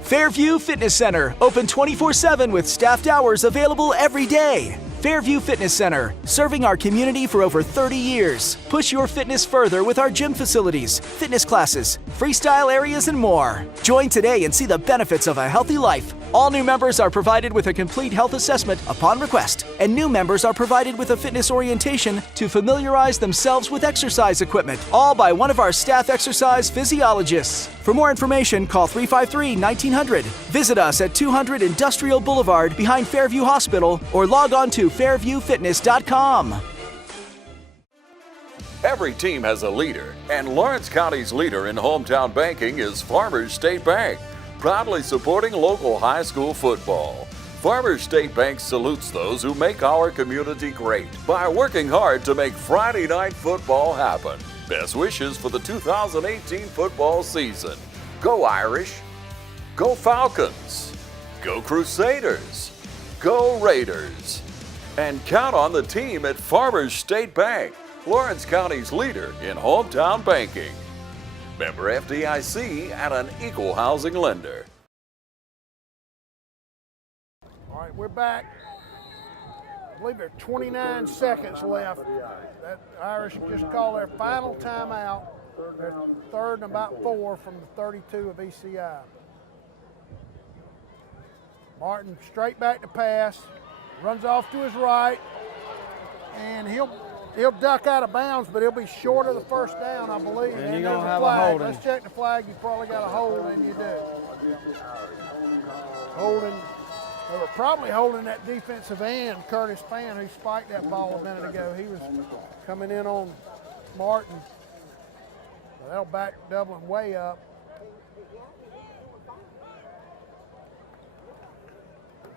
Fairview Fitness Center, open 24/7 with staffed hours available every day. Fairview Fitness Center, serving our community for over 30 years. Push your fitness further with our gym facilities, fitness classes, freestyle areas, and more. Join today and see the benefits of a healthy life. All new members are provided with a complete health assessment upon request, and new members are provided with a fitness orientation to familiarize themselves with exercise equipment, all by one of our staff exercise physiologists. For more information, call 353-1900. Visit us at 200 Industrial Boulevard behind Fairview Hospital or log on to fairviewfitness.com. Every team has a leader, and Lawrence County's leader in hometown banking is Farmers State Bank, proudly supporting local high school football. Farmers State Bank salutes those who make our community great by working hard to make Friday night football happen. Best wishes for the 2018 football season. Go Irish! Go Falcons! Go Crusaders! Go Raiders! And count on the team at Farmers State Bank, Lawrence County's leader in hometown banking. Member FDIC and an equal housing lender. All right, we're back. I believe there are 29 seconds left. That Irish just called their final timeout. They're 3rd and about 4 from the 32 of ECI. Martin straight back to pass, runs off to his right, and he'll duck out of bounds, but he'll be short of the first down, I believe. And you're there's gonna have flag. a holding. Let's check the flag. You probably got a hold, and you do. Holding. They were probably holding that defensive end, Curtis Fan, who spiked that ball a minute ago. He was coming in on Martin. So that'll back Dublin way up.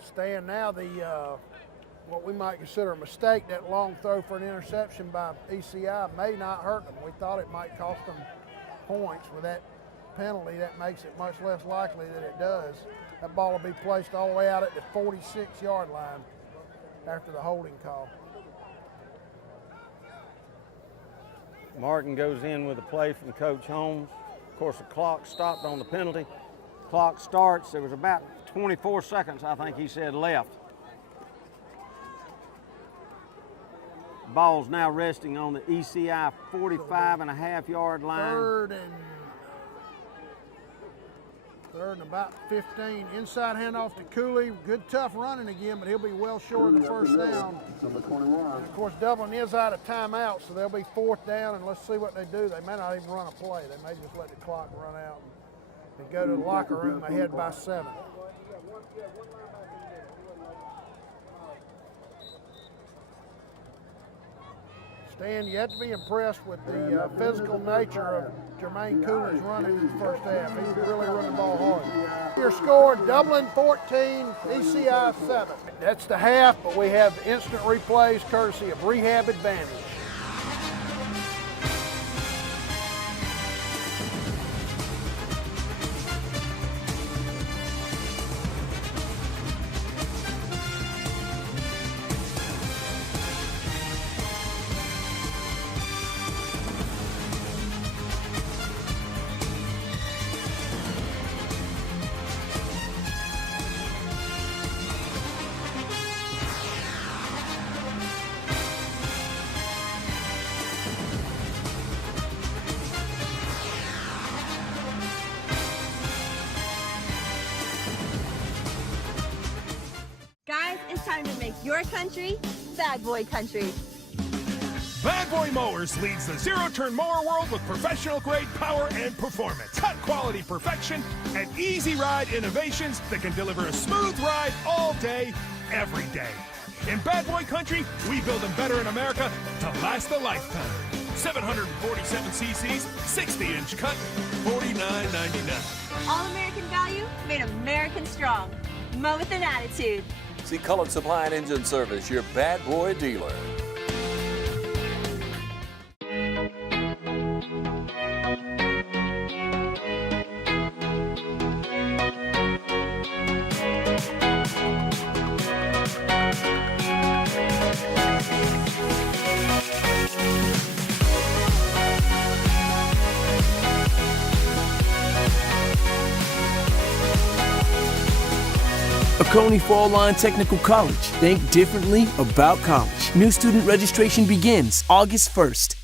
Stand now the what we might consider a mistake, that long throw for an interception by ECI may not hurt them. We thought it might cost them points. With that penalty, that makes it much less likely that it does. That ball will be placed all the way out at the 46-yard line after the holding call. Martin goes in with a play from Coach Holmes. Of course, the clock stopped on the penalty. Clock starts. There was about 24 seconds, I think he said, left. Ball's now resting on the ECI 45.5-yard line. Third and about 15. Inside handoff to Cooley. Good tough running again, but he'll be well short of the first down. And of course, Dublin is out of timeout, so they'll be 4th down, and let's see what they do. They may not even run a play. They may just let the clock run out and go to the locker room ahead by 7. Stan, you have to be impressed with the physical nature of Jermaine Coolidge running his first half. He's really running the ball hard. Your score, Dublin 14, ECI 7. That's the half, but we have instant replays courtesy of Rehab Advantage. Guys, it's time to make your country Bad Boy Country. Bad Boy Mowers leads the zero-turn mower world with professional-grade power and performance, cut-quality perfection, and easy-ride innovations that can deliver a smooth ride all day, every day. In Bad Boy Country, we build them better in America to last a lifetime. 747 cc's, 60-inch cut, $49.99. All-American value, made American strong. Mow with an attitude. See Cullen Supply and Engine Service, your Bad Boy dealer. Oconee Fall Line Technical College. Think differently about college. New student registration begins August 1st.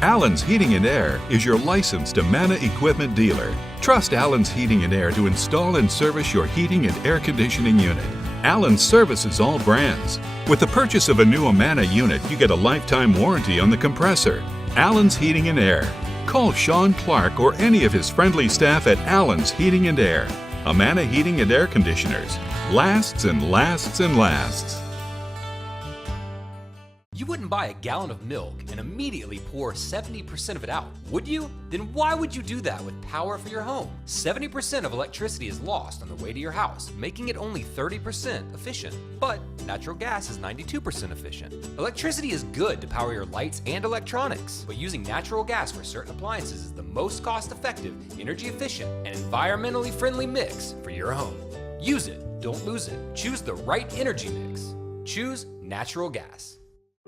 Allen's Heating and Air is your licensed Amana equipment dealer. Trust Allen's Heating and Air to install and service your heating and air conditioning unit. Allen's services all brands. With the purchase of a new Amana unit, you get a lifetime warranty on the compressor. Allen's Heating and Air. Call Sean Clark or any of his friendly staff at Allen's Heating and Air. Amana Heating and Air Conditioners. Lasts and lasts and lasts. You wouldn't buy a gallon of milk and immediately pour 70% of it out, would you? Then why would you do that with power for your home? 70% of electricity is lost on the way to your house, making it only 30% efficient. But natural gas is 92% efficient. Electricity is good to power your lights and electronics, but using natural gas for certain appliances is the most cost-effective, energy-efficient, and environmentally friendly mix for your home. Use it, don't lose it. Choose the right energy mix. Choose natural gas.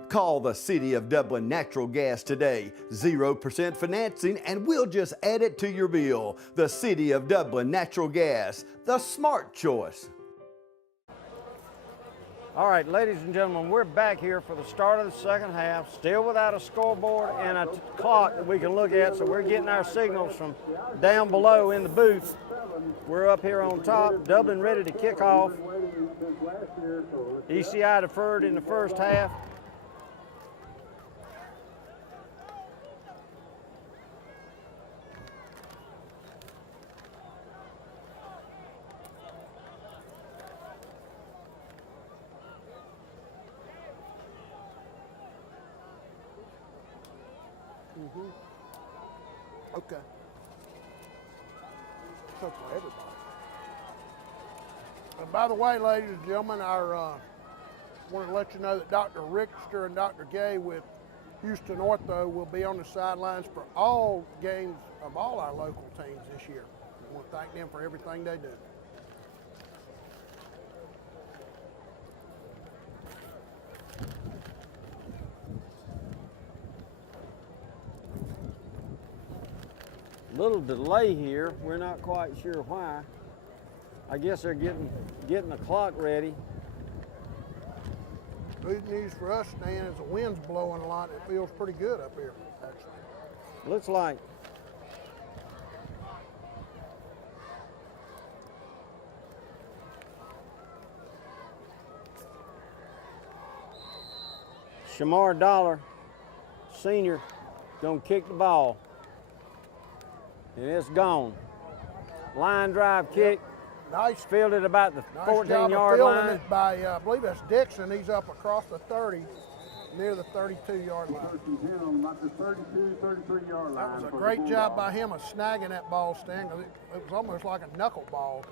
Call the City of Dublin Natural Gas today. 0% financing and we'll just add it to your bill. The City of Dublin Natural Gas, the smart choice. All right, ladies and gentlemen, we're back here for the start of the second half, still without a scoreboard and a clock that we can look at, so we're getting our signals from down below in the booth. We're up here on top, Dublin ready to kick off. ECI deferred in the first half. Okay. So for everybody. And by the way, ladies and gentlemen, I wanted to let you know that Dr. Richter and Dr. Gay with Houston Ortho will be on the sidelines for all games of all our local teams this year. I want to thank them for everything they do. Little delay here. We're not quite sure why. I guess they're getting the clock ready. Good news for us, Stan, is the wind's blowing a lot. It feels pretty good up here, actually. Looks like Shamar Dollar, senior, gonna kick the ball. And it's gone. Line drive kick. Nice. Fielded about the Nice 14-yard job of line. it by, I believe that's Dixon. He's up across the 30, near the 32-yard line. That was a great job by him of snagging that ball, Stan, because it was almost like a knuckleball.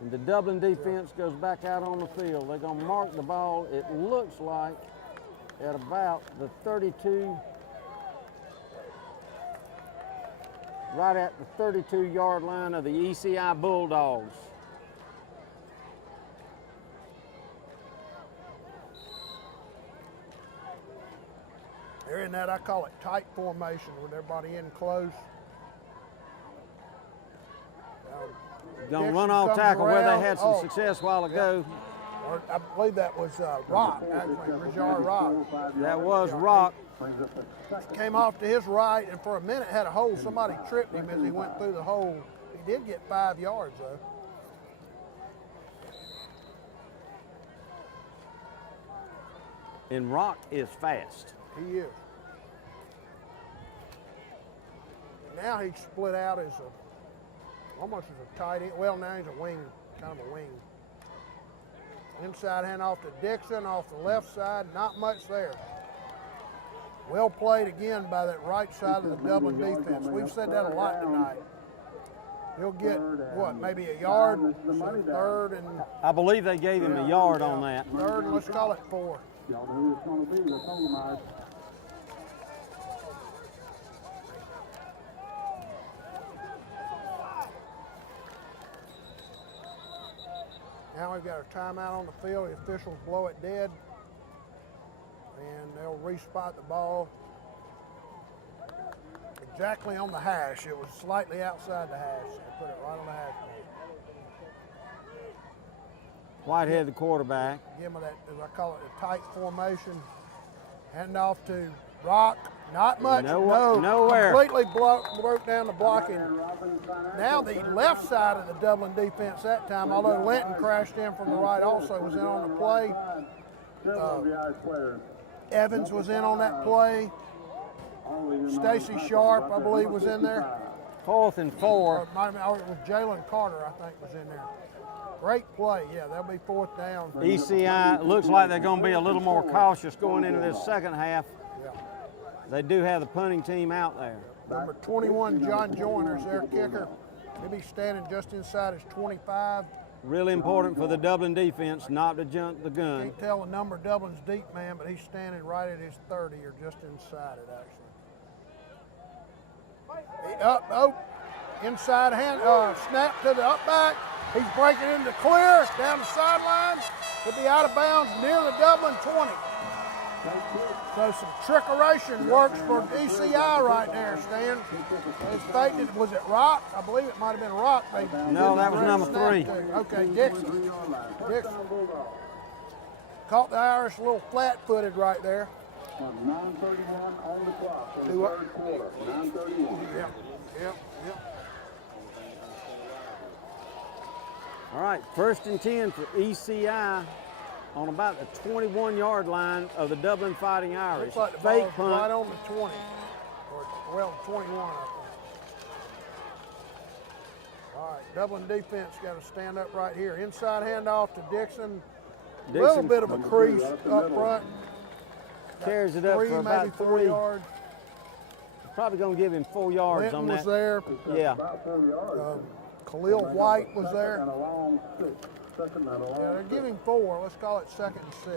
And the Dublin defense goes back out on the field. They're going to mark the ball, it looks like, at about the 32, right at the 32-yard line of the ECI Bulldogs. They're in that, I call it tight formation, with everybody in close. Going to run off tackle where they had some success a while ago. Or I believe that was Rock, actually, Rajar Rock. That was Rock. Came off to his right and for a minute had a hole. Somebody tripped him as he went through the hole. He did get 5 yards though. And Rock is fast. He is. Now he's split out as almost as a tight end. Well, now he's a wing, kind of a wing. Inside hand off to Dixon, off the left side, not much there. Well played again by that right side of the Dublin defense. We've said that a lot tonight. He'll get, what, maybe a yard, so third and... I believe they gave him a yard on that. Third and let's call it 4. Y'all know who it's going to be, the Solomon. Now we've got our timeout on the field. The officials blow it dead, and they'll respot the ball exactly on the hash. It was slightly outside the hash, so they put it right on the hash. Whitehead, the quarterback. Give them that, as I call it, a tight formation. Hand off to Rock. Not much. Nowhere. Completely broke down the blocking. Now the left side of the Dublin defense that time, although Linton crashed in from the right also, was in on the play. Evans was in on that play. Stacy Sharp, I believe, was in there. 4th and 4. It was Jalen Carter, I think, was in there. Great play. Yeah, that'll be 4th down. ECI looks like they're going to be a little more cautious going into this second half. Yeah. They do have the punting team out there. Number 21, John Joyner's their kicker. He'll be standing just inside his 25. Really important for the Dublin defense not to jump the gun. Can't tell the number Dublin's deep man, but he's standing right at his 30 or just inside it, actually. Inside hand, snap to the up back. He's breaking into clear, down the sideline. He'll be out of bounds near the Dublin 20. So some trickeration works for ECI right there, Stan. It's faked. Was it Rock? I believe it might have been Rock. No, that was number 3. Okay, Dixon. Caught the Irish a little flat-footed right there. 9:31 on the clock in the third quarter. 9:31. Yep. All right, 1st and 10 for ECI on about the 21-yard line of the Dublin Fighting Irish. Looks like the Fake ball's punt. right on the 20, or 21, I think. All right, Dublin defense got to stand up right here. Inside handoff to Dixon. A little bit of a crease up front. Carries it up for about maybe 4 yards. Probably going to give him 4 yards Linton on that. was there. Yeah. Khalil White was there. And a long 6. Second and a long Yeah, they're giving 4. Let's call it 2nd and 6.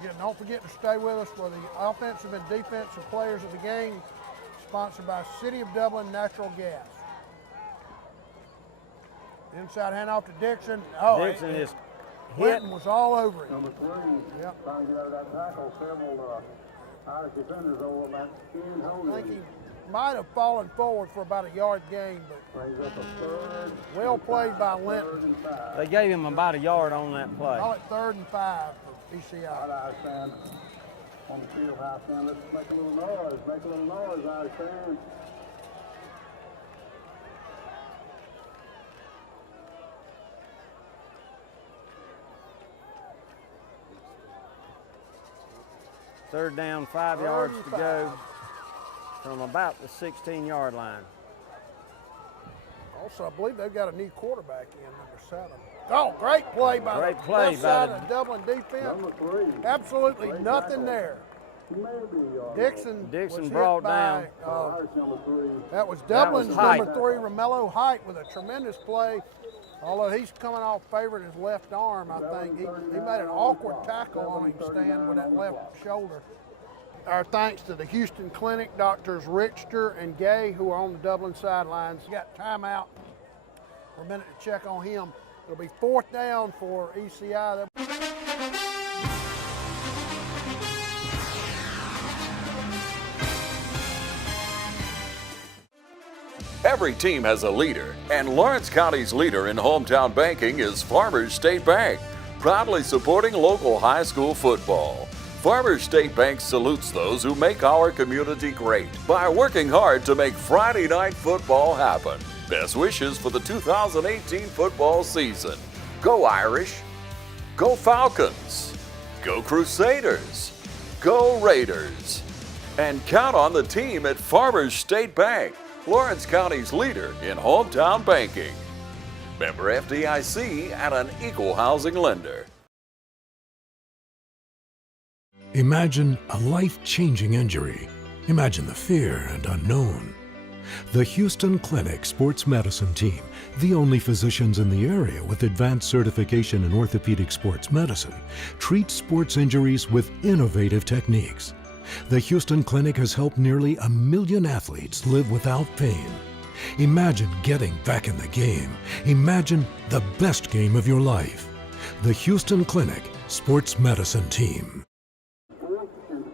Again, don't forget to stay with us for the offensive and defensive players of the game, sponsored by City of Dublin Natural Gas. Inside handoff to Dixon. Dixon is Linton was all over him. Number 3. Yep. Trying to get out of that tackle. Several Irish defenders over that. I think he might have fallen forward for about a yard gain, but well played by Linton. They gave him about a yard on that play. Call it 3rd and 5 for ECI. Irish fans on the field house now. Let's make a little noise. Make a little noise, Irish fans. Third down, 5 yards to go from about the 16-yard line. Also, I believe they've got a new quarterback in, number 7. Oh, great play by the left side of the Dublin defense. Absolutely nothing there. Dixon was brought hit by, that was Dublin's number 3, Romello Height, with a tremendous play. Although he's coming off favored his left arm, I think. He made an awkward tackle on him, Stan, with that left shoulder. Our thanks to the Houston Clinic, Doctors Richter and Gay, who are on the Dublin sidelines. Got timeout for a minute to check on him. It'll be 4th down for ECI. Every team has a leader, and Lawrence County's leader in hometown banking is Farmers State Bank, proudly supporting local high school football. Farmers State Bank salutes those who make our community great by working hard to make Friday night football happen. Best wishes for the 2018 football season. Go Irish, go Falcons, go Crusaders, go Raiders, and count on the team at Farmers State Bank, Lawrence County's leader in hometown banking. Member FDIC and an equal housing lender. Imagine a life-changing injury. Imagine the fear and unknown. The Houston Clinic Sports Medicine Team, the only physicians in the area with advanced certification in orthopedic sports medicine, treats sports injuries with innovative techniques. The Houston Clinic has helped nearly 1 million athletes live without pain. Imagine getting back in the game. Imagine the best game of your life. The Houston Clinic Sports Medicine Team.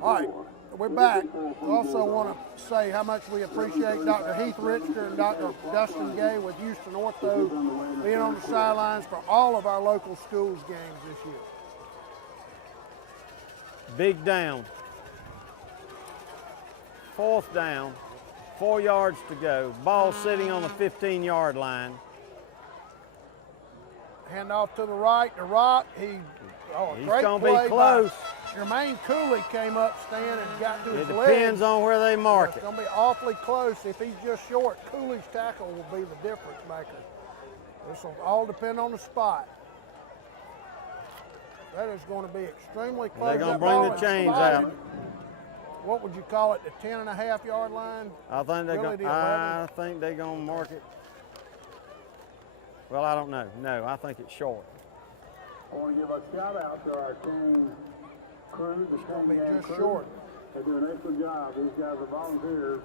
All right, we're back. We also want to say how much we appreciate Dr. Heath Richter and Dr. Dustin Gay with Houston Ortho being on the sidelines for all of our local schools games this year. Big down. 4th down, 4 yards to go. Ball sitting on the 15-yard line. Hand off to the right, to Rock. He's going to be close. Jermaine Cooley came up, Stan, and got to his legs. It depends on where they mark it. It's going to be awfully close. If he's just short, Cooley's tackle will be the difference maker. This will all depend on the spot. That is going to be extremely close. They're going to bring the chains out. What would you call it, the 10.5-yard line? I think they're going to mark it. Well, I don't know. No, I think it's short. I want to give a shout out to our team crew. It's going to be just short. They do an excellent job. These guys are volunteers,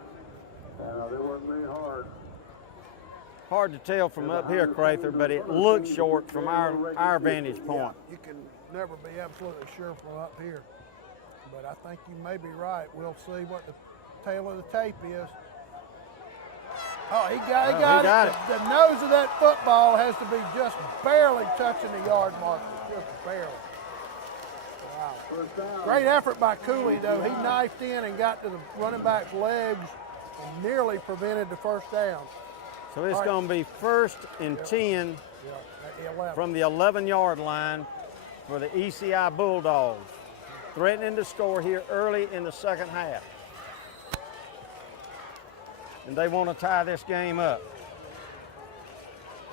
and they work very hard. Hard to tell from up here, Crather, but it looks short from our vantage point. Yeah, you can never be absolutely sure from up here. But I think you may be right. We'll see what the tail of the tape is. Oh, he got it. The nose of that football has to be just barely touching the yard marker, just barely. Wow. Great effort by Cooley, though. He knifed in and got to the running back's legs and nearly prevented the first down. So it's going to be 1st and 10 from the 11-yard line for the ECI Bulldogs, threatening to score here early in the second half. And they want to tie this game up.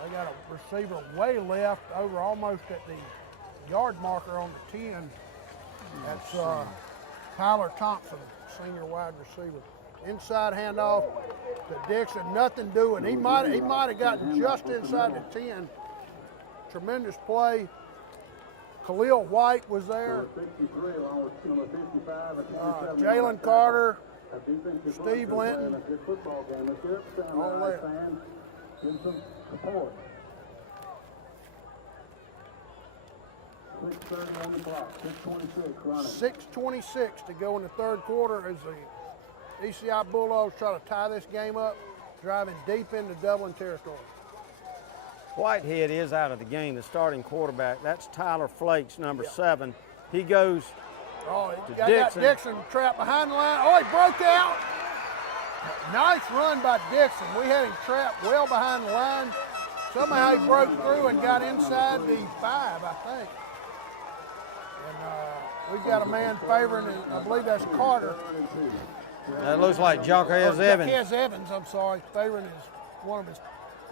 They got a receiver way left over almost at the yard marker on the 10. That's Tyler Thompson, senior wide receiver. Inside handoff to Dixon, nothing doing. He might have gotten just inside the 10. Tremendous play. Khalil White was there. Jalen Carter. Steve Linton. All there. 6:30 on the clock, 6:26 running. 6:26 to go in the third quarter as the ECI Bulldogs try to tie this game up, driving deep into Dublin territory. Whitehead is out of the game, the starting quarterback. That's Tyler Flakes, number 7. He goes to Dixon. Got Dixon trapped behind the line. Oh, he broke out. Nice run by Dixon. We had him trapped well behind the line. Somehow he broke through and got inside the 5, I think. And we've got a man favoring, I believe that's Carter. That looks like Jaquez Evans. Jaquez Evans, I'm sorry, favoring one of his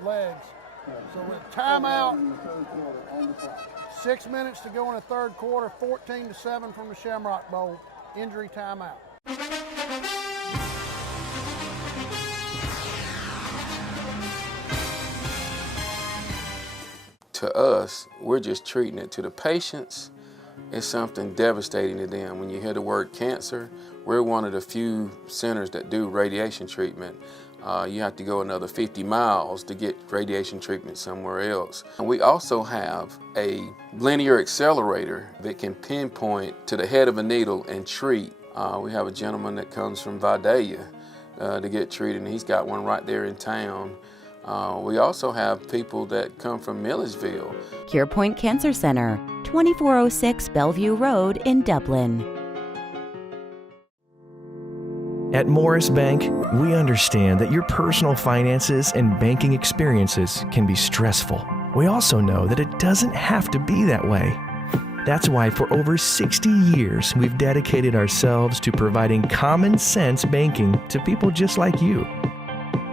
legs. So with timeout, 6 minutes to go in the third quarter, 14-7 from the Shamrock Bowl. Injury timeout. To us, we're just treating it. To the patients, it's something devastating to them. When you hear the word cancer, we're one of the few centers that do radiation treatment. You have to go another 50 miles to get radiation treatment somewhere else. And we also have a linear accelerator that can pinpoint to the head of a needle and treat. We have a gentleman that comes from Vidalia to get treated, and he's got one right there in town. We also have people that come from Milledgeville. CurePoint Cancer Center, 2406 Bellevue Road in Dublin. At Morris Bank, we understand that your personal finances and banking experiences can be stressful. We also know that it doesn't have to be that way. That's why for over 60 years, we've dedicated ourselves to providing common sense banking to people just like you.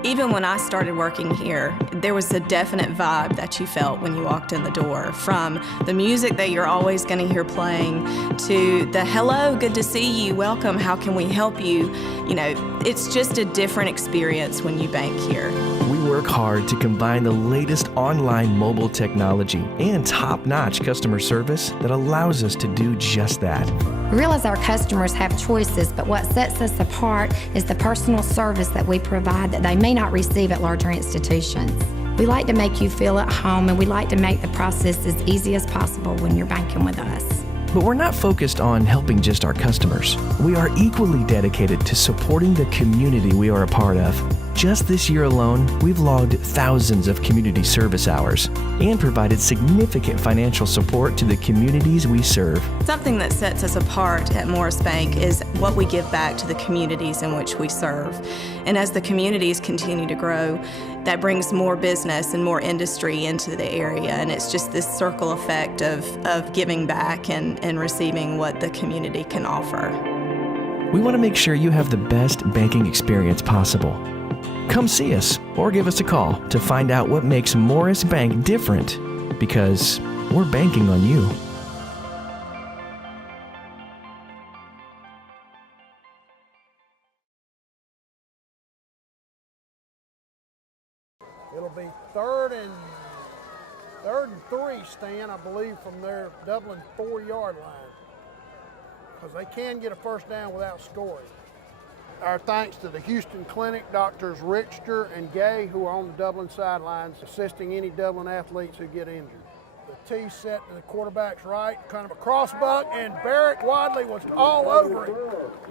Even when I started working here, there was a definite vibe that you felt when you walked in the door, from the music that you're always going to hear playing to the hello, good to see you, welcome, how can we help you? You know, it's just a different experience when you bank here. We work hard to combine the latest online mobile technology and top-notch customer service that allows us to do just that. We realize our customers have choices, but what sets us apart is the personal service that we provide that they may not receive at larger institutions. We like to make you feel at home, and we like to make the process as easy as possible when you're banking with us. But we're not focused on helping just our customers. We are equally dedicated to supporting the community we are a part of. Just this year alone, we've logged thousands of community service hours and provided significant financial support to the communities we serve. Something that sets us apart at Morris Bank is what we give back to the communities in which we serve. And as the communities continue to grow, that brings more business and more industry into the area. And it's just this circle effect of giving back and receiving what the community can offer. We want to make sure you have the best banking experience possible. Come see us or give us a call to find out what makes Morris Bank different, because we're banking on you. It'll be third and 3, Stan, I believe, from their Dublin 4-yard line, because they can get a first down without scoring. Our thanks to the Houston Clinic, Doctors Richter and Gay, who are on the Dublin sidelines, assisting any Dublin athletes who get injured. The tee set to the quarterback's right, kind of a crossbuck, and Barrett Wadley was all over it.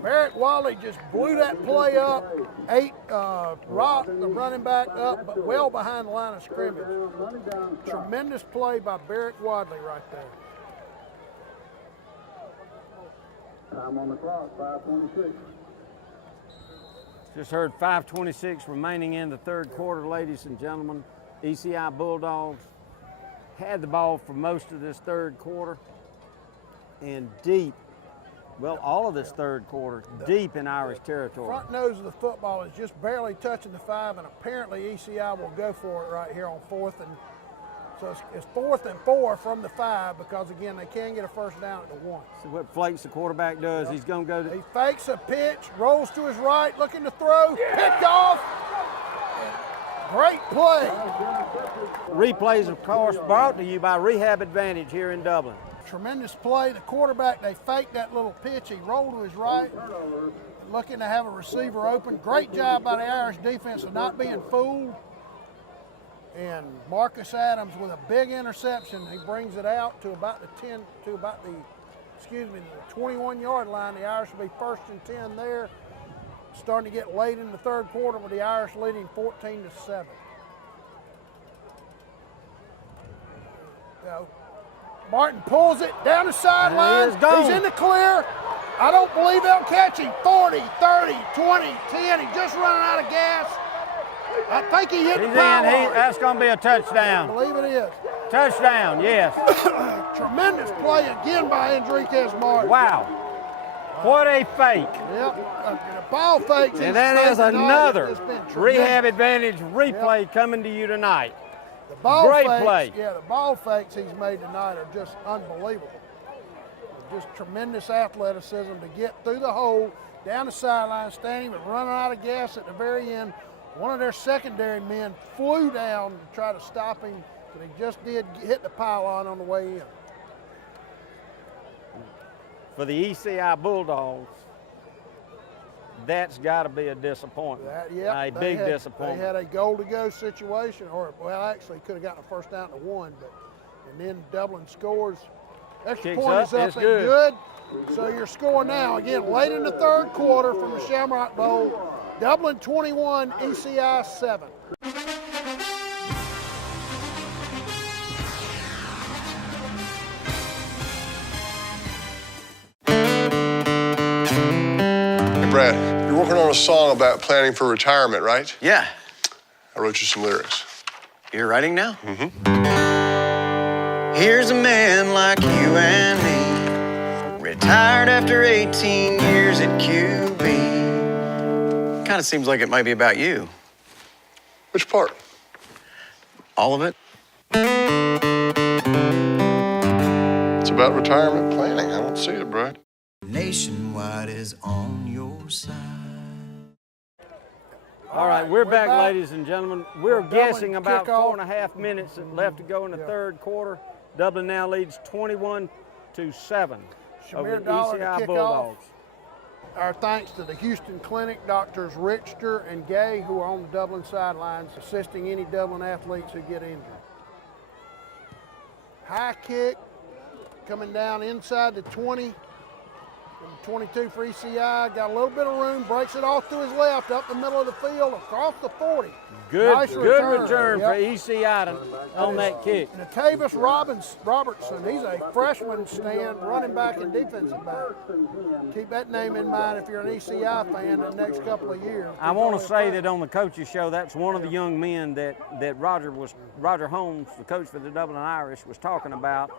Barrett Wadley just blew that play up, ate Rock, the running back, up, but well behind the line of scrimmage. Tremendous play by Barrett Wadley right there. Time on the clock, 5:26. Just heard 5:26 remaining in the third quarter, ladies and gentlemen. ECI Bulldogs had the ball for most of this third quarter and deep, well, all of this third quarter, deep in Irish territory. Front nose of the football is just barely touching the 5, and apparently ECI will go for it right here on 4th. And so it's 4th and 4 from the 5, because, again, they can get a first down at the 1. See what Flakes, the quarterback, does. Yep. He's going to go to... He fakes a pitch, rolls to his right, looking to throw, picked off. Great play. Replays, of course, brought to you by Rehab Advantage here in Dublin. Tremendous play. The quarterback, they faked that little pitch. He rolled to his right, looking to have a receiver open. Great job by the Irish defense of not being fooled. And Marcus Adams with a big interception. He brings it out to about the 21-yard line. The Irish will be 1st and 10 there. Starting to get late in the third quarter with the Irish leading 14-7. Martin pulls it down the sideline. He's in the clear. I don't believe they'll catch him. 40, 30, 20, 10. He's just running out of gas. I think he hit the power. That's going to be a touchdown. I believe it is. Touchdown, yes. Tremendous play again by Enriquez Martin. Wow. What a fake. Yep. Ball fakes. And that is another Rehab Advantage replay coming to you tonight. The ball Great fakes, play. Yeah, the ball fakes he's made tonight are just unbelievable. Just tremendous athleticism to get through the hole, down the sideline, standing, but running out of gas at the very end. One of their secondary men flew down to try to stop him, but he just did hit the pylon on the way in. For the ECI Bulldogs, that's got to be a disappointment. A big disappointment. They had a goal-to-go situation, or, well, actually could have gotten a first down to 1, and then Dublin scores. Extra point is up and good. So you're scoring now, again, late in the third quarter from the Shamrock Bowl. Dublin 21, ECI 7. Hey, Brad, you're working on a song about planning for retirement, right? Yeah. I wrote you some lyrics. You're writing now? Mm-hmm. Here's a man like you and me, retired after 18 years at QB. Kind of seems like it might be about you. Which part? All of it. It's about retirement planning. I don't see it, bro. Nationwide is on your side. All right, we're back, ladies and gentlemen. We're guessing about kickoff. 4.5 minutes left to go in the third quarter. Dublin now leads 21-7 over the Dollar to ECI kick Bulldogs. Our thanks to the Houston Clinic, Doctors Richter and Gay, who are on the Dublin sidelines assisting any Dublin athletes who get injured. High kick coming down inside the 20. 22 for ECI, got a little bit of room, breaks it off to his left, up the middle of the field, across the 40. Good, nice good return for ECI on that kick. Natavis Robertson, he's a freshman stand, running back and defensive back. Keep that name in mind if you're an ECI fan in the next couple of years. I want to say that on the coaches show, that's one of the young men that Roger Holmes, the coach for the Dublin Irish, was talking about,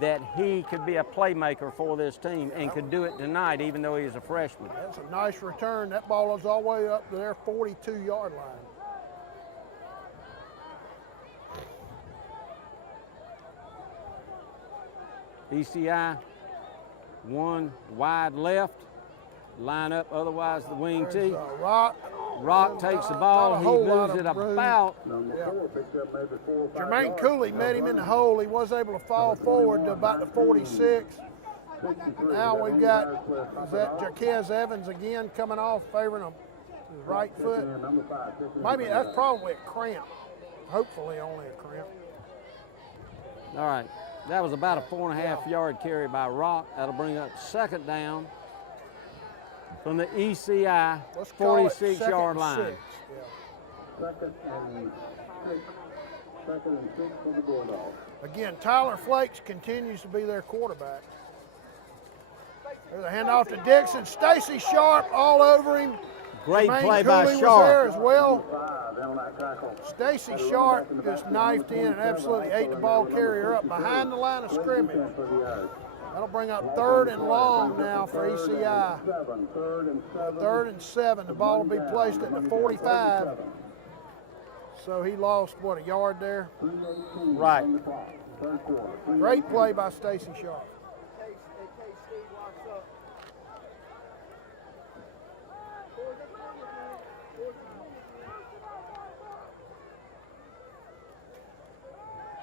that he could be a playmaker for this team and could do it tonight even though he is a freshman. That's a nice return. That ball is all the way up to their 42-yard line. ECI, one wide left, line up otherwise the wing T. Rock takes the ball, he moves it about. Jermaine Cooley met him in the hole. He was able to fall forward to about the 46. Now we've got, is that Jaquez Evans again coming off, favoring his right foot? Maybe that's probably a cramp. Hopefully only a cramp. All right, that was about a 4.5-yard carry by Rock. That'll bring up second down from the ECI 46-yard line. Second and 6 for the Bulldogs. Again, Tyler Flakes continues to be their quarterback. There's a handoff to Dixon. Stacy Sharp all over him. Great Jermaine play Cooley by was Sharp. there as well. Stacy Sharp just knifed in and absolutely ate the ball carrier up behind the line of scrimmage. That'll bring up third and long now for ECI. Third and 7. The ball will be placed at the 45. So he lost, what, a yard there? Right. Great play by Stacy Sharp.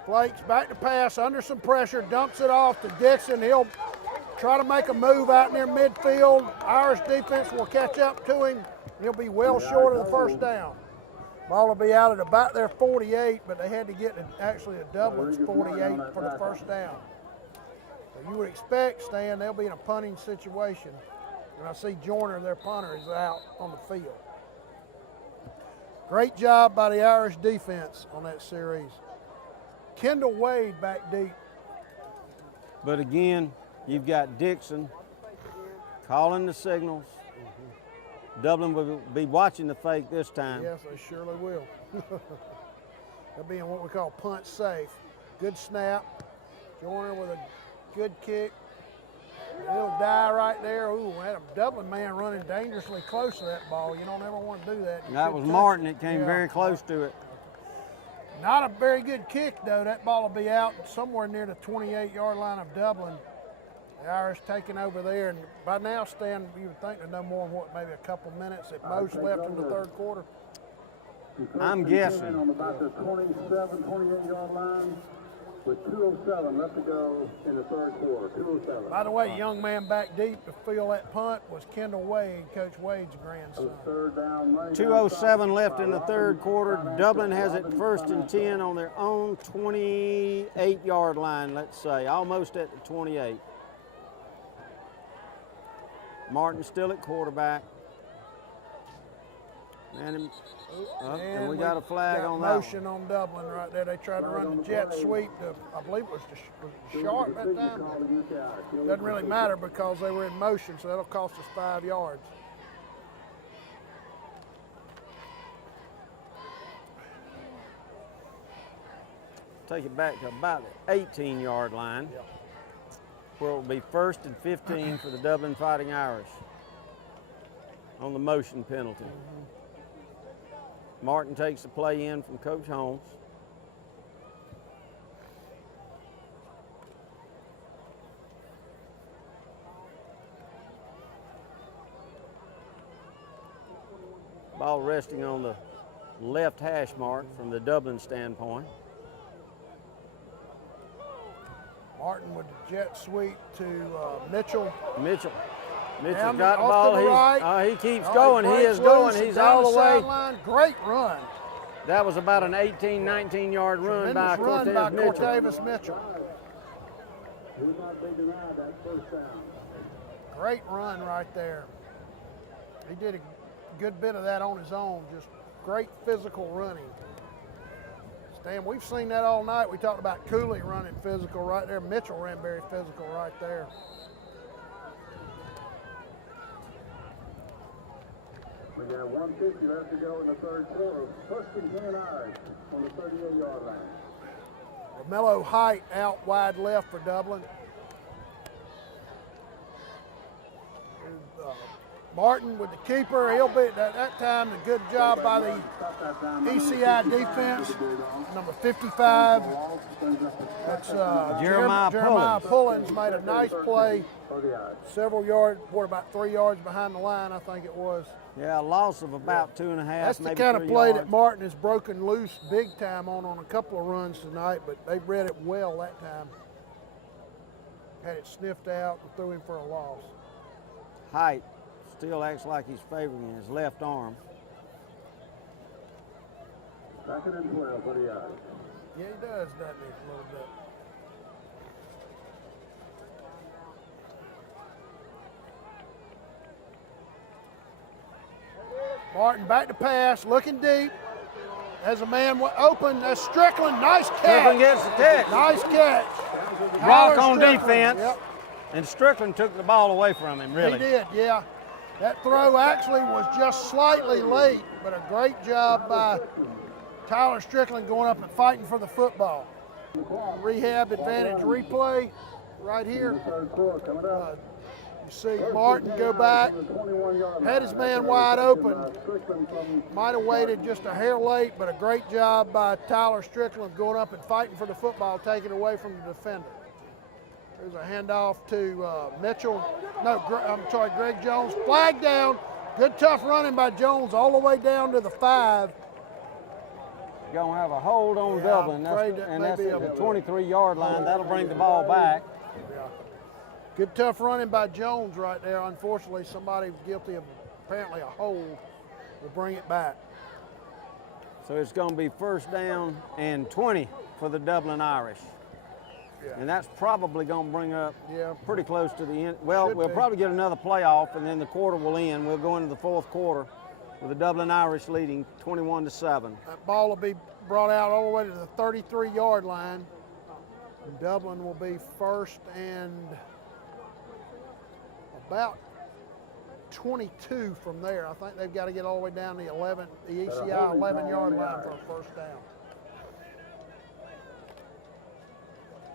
Flakes back to pass, under some pressure, dumps it off to Dixon. He'll try to make a move out near midfield. Irish defense will catch up to him. He'll be well short of the first down. Ball will be out at about their 48, but they had to get actually to Dublin's 48 for the first down. So you would expect, Stan, they'll be in a punting situation. And I see Joyner, their punter, is out on the field. Great job by the Irish defense on that series. Kendall Wade back deep. But again, you've got Dixon calling the signals. Dublin will be watching the fake this time. Yes, they surely will. They'll be in what we call punt safe. Good snap. Joyner with a good kick. He'll die right there. Ooh, had a Dublin man running dangerously close to that ball. You don't ever want to do that. That was Martin that came very close to it. Not a very good kick, though. That ball will be out somewhere near the 28-yard line of Dublin. The Irish taking over there. And by now, Stan, you would think there's no more than, what, maybe a couple minutes at most left in the third quarter? I'm guessing. On about the 27, 28-yard line with 2:07 left to go in the third quarter. 2:07. By the way, young man back deep to fill that punt was Kendall Wade, Coach Wade's grandson. 2:07 left in the third quarter. Dublin has it 1st and 10 on their own 28-yard line, let's say, almost at the 28. Martin still at quarterback. And we got a flag on that one. Motion on Dublin right there. They tried to run the jet sweep to, I believe it was to Sharp that time. Doesn't really matter because they were in motion, so that'll cost us 5 yards. Take it back to about the 18-yard line, where it will be 1st and 15 for the Dublin Fighting Irish on the motion penalty. Martin takes the play in from Coach Holmes. Ball resting on the left hash mark from the Dublin standpoint. Martin with the jet sweep to Mitchell. Mitchell Down got the off ball. to the right. He keeps going. He is breaks going. loose He's down all the way. sideline. Great run. That was about an 18, 19-yard run by Tremendous run by Mitchell. Cortavus Mitchell. Great run right there. He did a good bit of that on his own. Just great physical running. Stan, we've seen that all night. We talked about Cooley running physical right there. Mitchell ran very physical right there. We got 1:50 left to go in the third quarter. First and 10 Irish on the 38-yard line. LaMelo Height out wide left for Dublin. Martin with the keeper. He'll be at that time. A good job by the ECI defense. Number 55. That's Jeremiah Pullins made a nice play. Several yards, about 3 yards behind the line, I think it was. Yeah, a loss of about 2.5. That's maybe the kind of 3 play yards. that Martin has broken loose big time on a couple of runs tonight, but they read it well that time. Had it sniffed out and threw him for a loss. Height still acts like he's favoring his left arm. Second and 12 for the Irish. Yeah, he does, doesn't he, a little bit. Martin back to pass, looking deep. Has a man open. That's Strickland. Nice catch. Strickland gets the catch. Nice catch. Rock on Strickland. defense. Yep. And Strickland took the ball away from him, really. He did, yeah. That throw actually was just slightly late, but a great job by Tyler Strickland going up and fighting for the football. Rehab advantage replay right here. You see Martin go back, had his man wide open. Might have waited just a hair late, but a great job by Tyler Strickland going up and fighting for the football, taking it away from the defender. There's a handoff to Mitchell. Greg Jones. Flag down. Good tough running by Jones all the way down to the 5. Going to have a hold on Dublin, and that's at the 23-yard line. That'll bring the ball back. Yeah. Good tough running by Jones right there. Unfortunately, somebody guilty of apparently a hold will bring it back. So it's going to be first down and 20 for the Dublin Irish. Yeah. And that's probably going to bring up pretty close to the end. Well, we'll probably get another playoff, and then the quarter will end. We'll go into the fourth quarter with the Dublin Irish leading 21-7. That ball will be brought out all the way to the 33-yard line. And Dublin will be first and about 22 from there. I think they've got to get all the way down the ECI 11-yard line for a first down.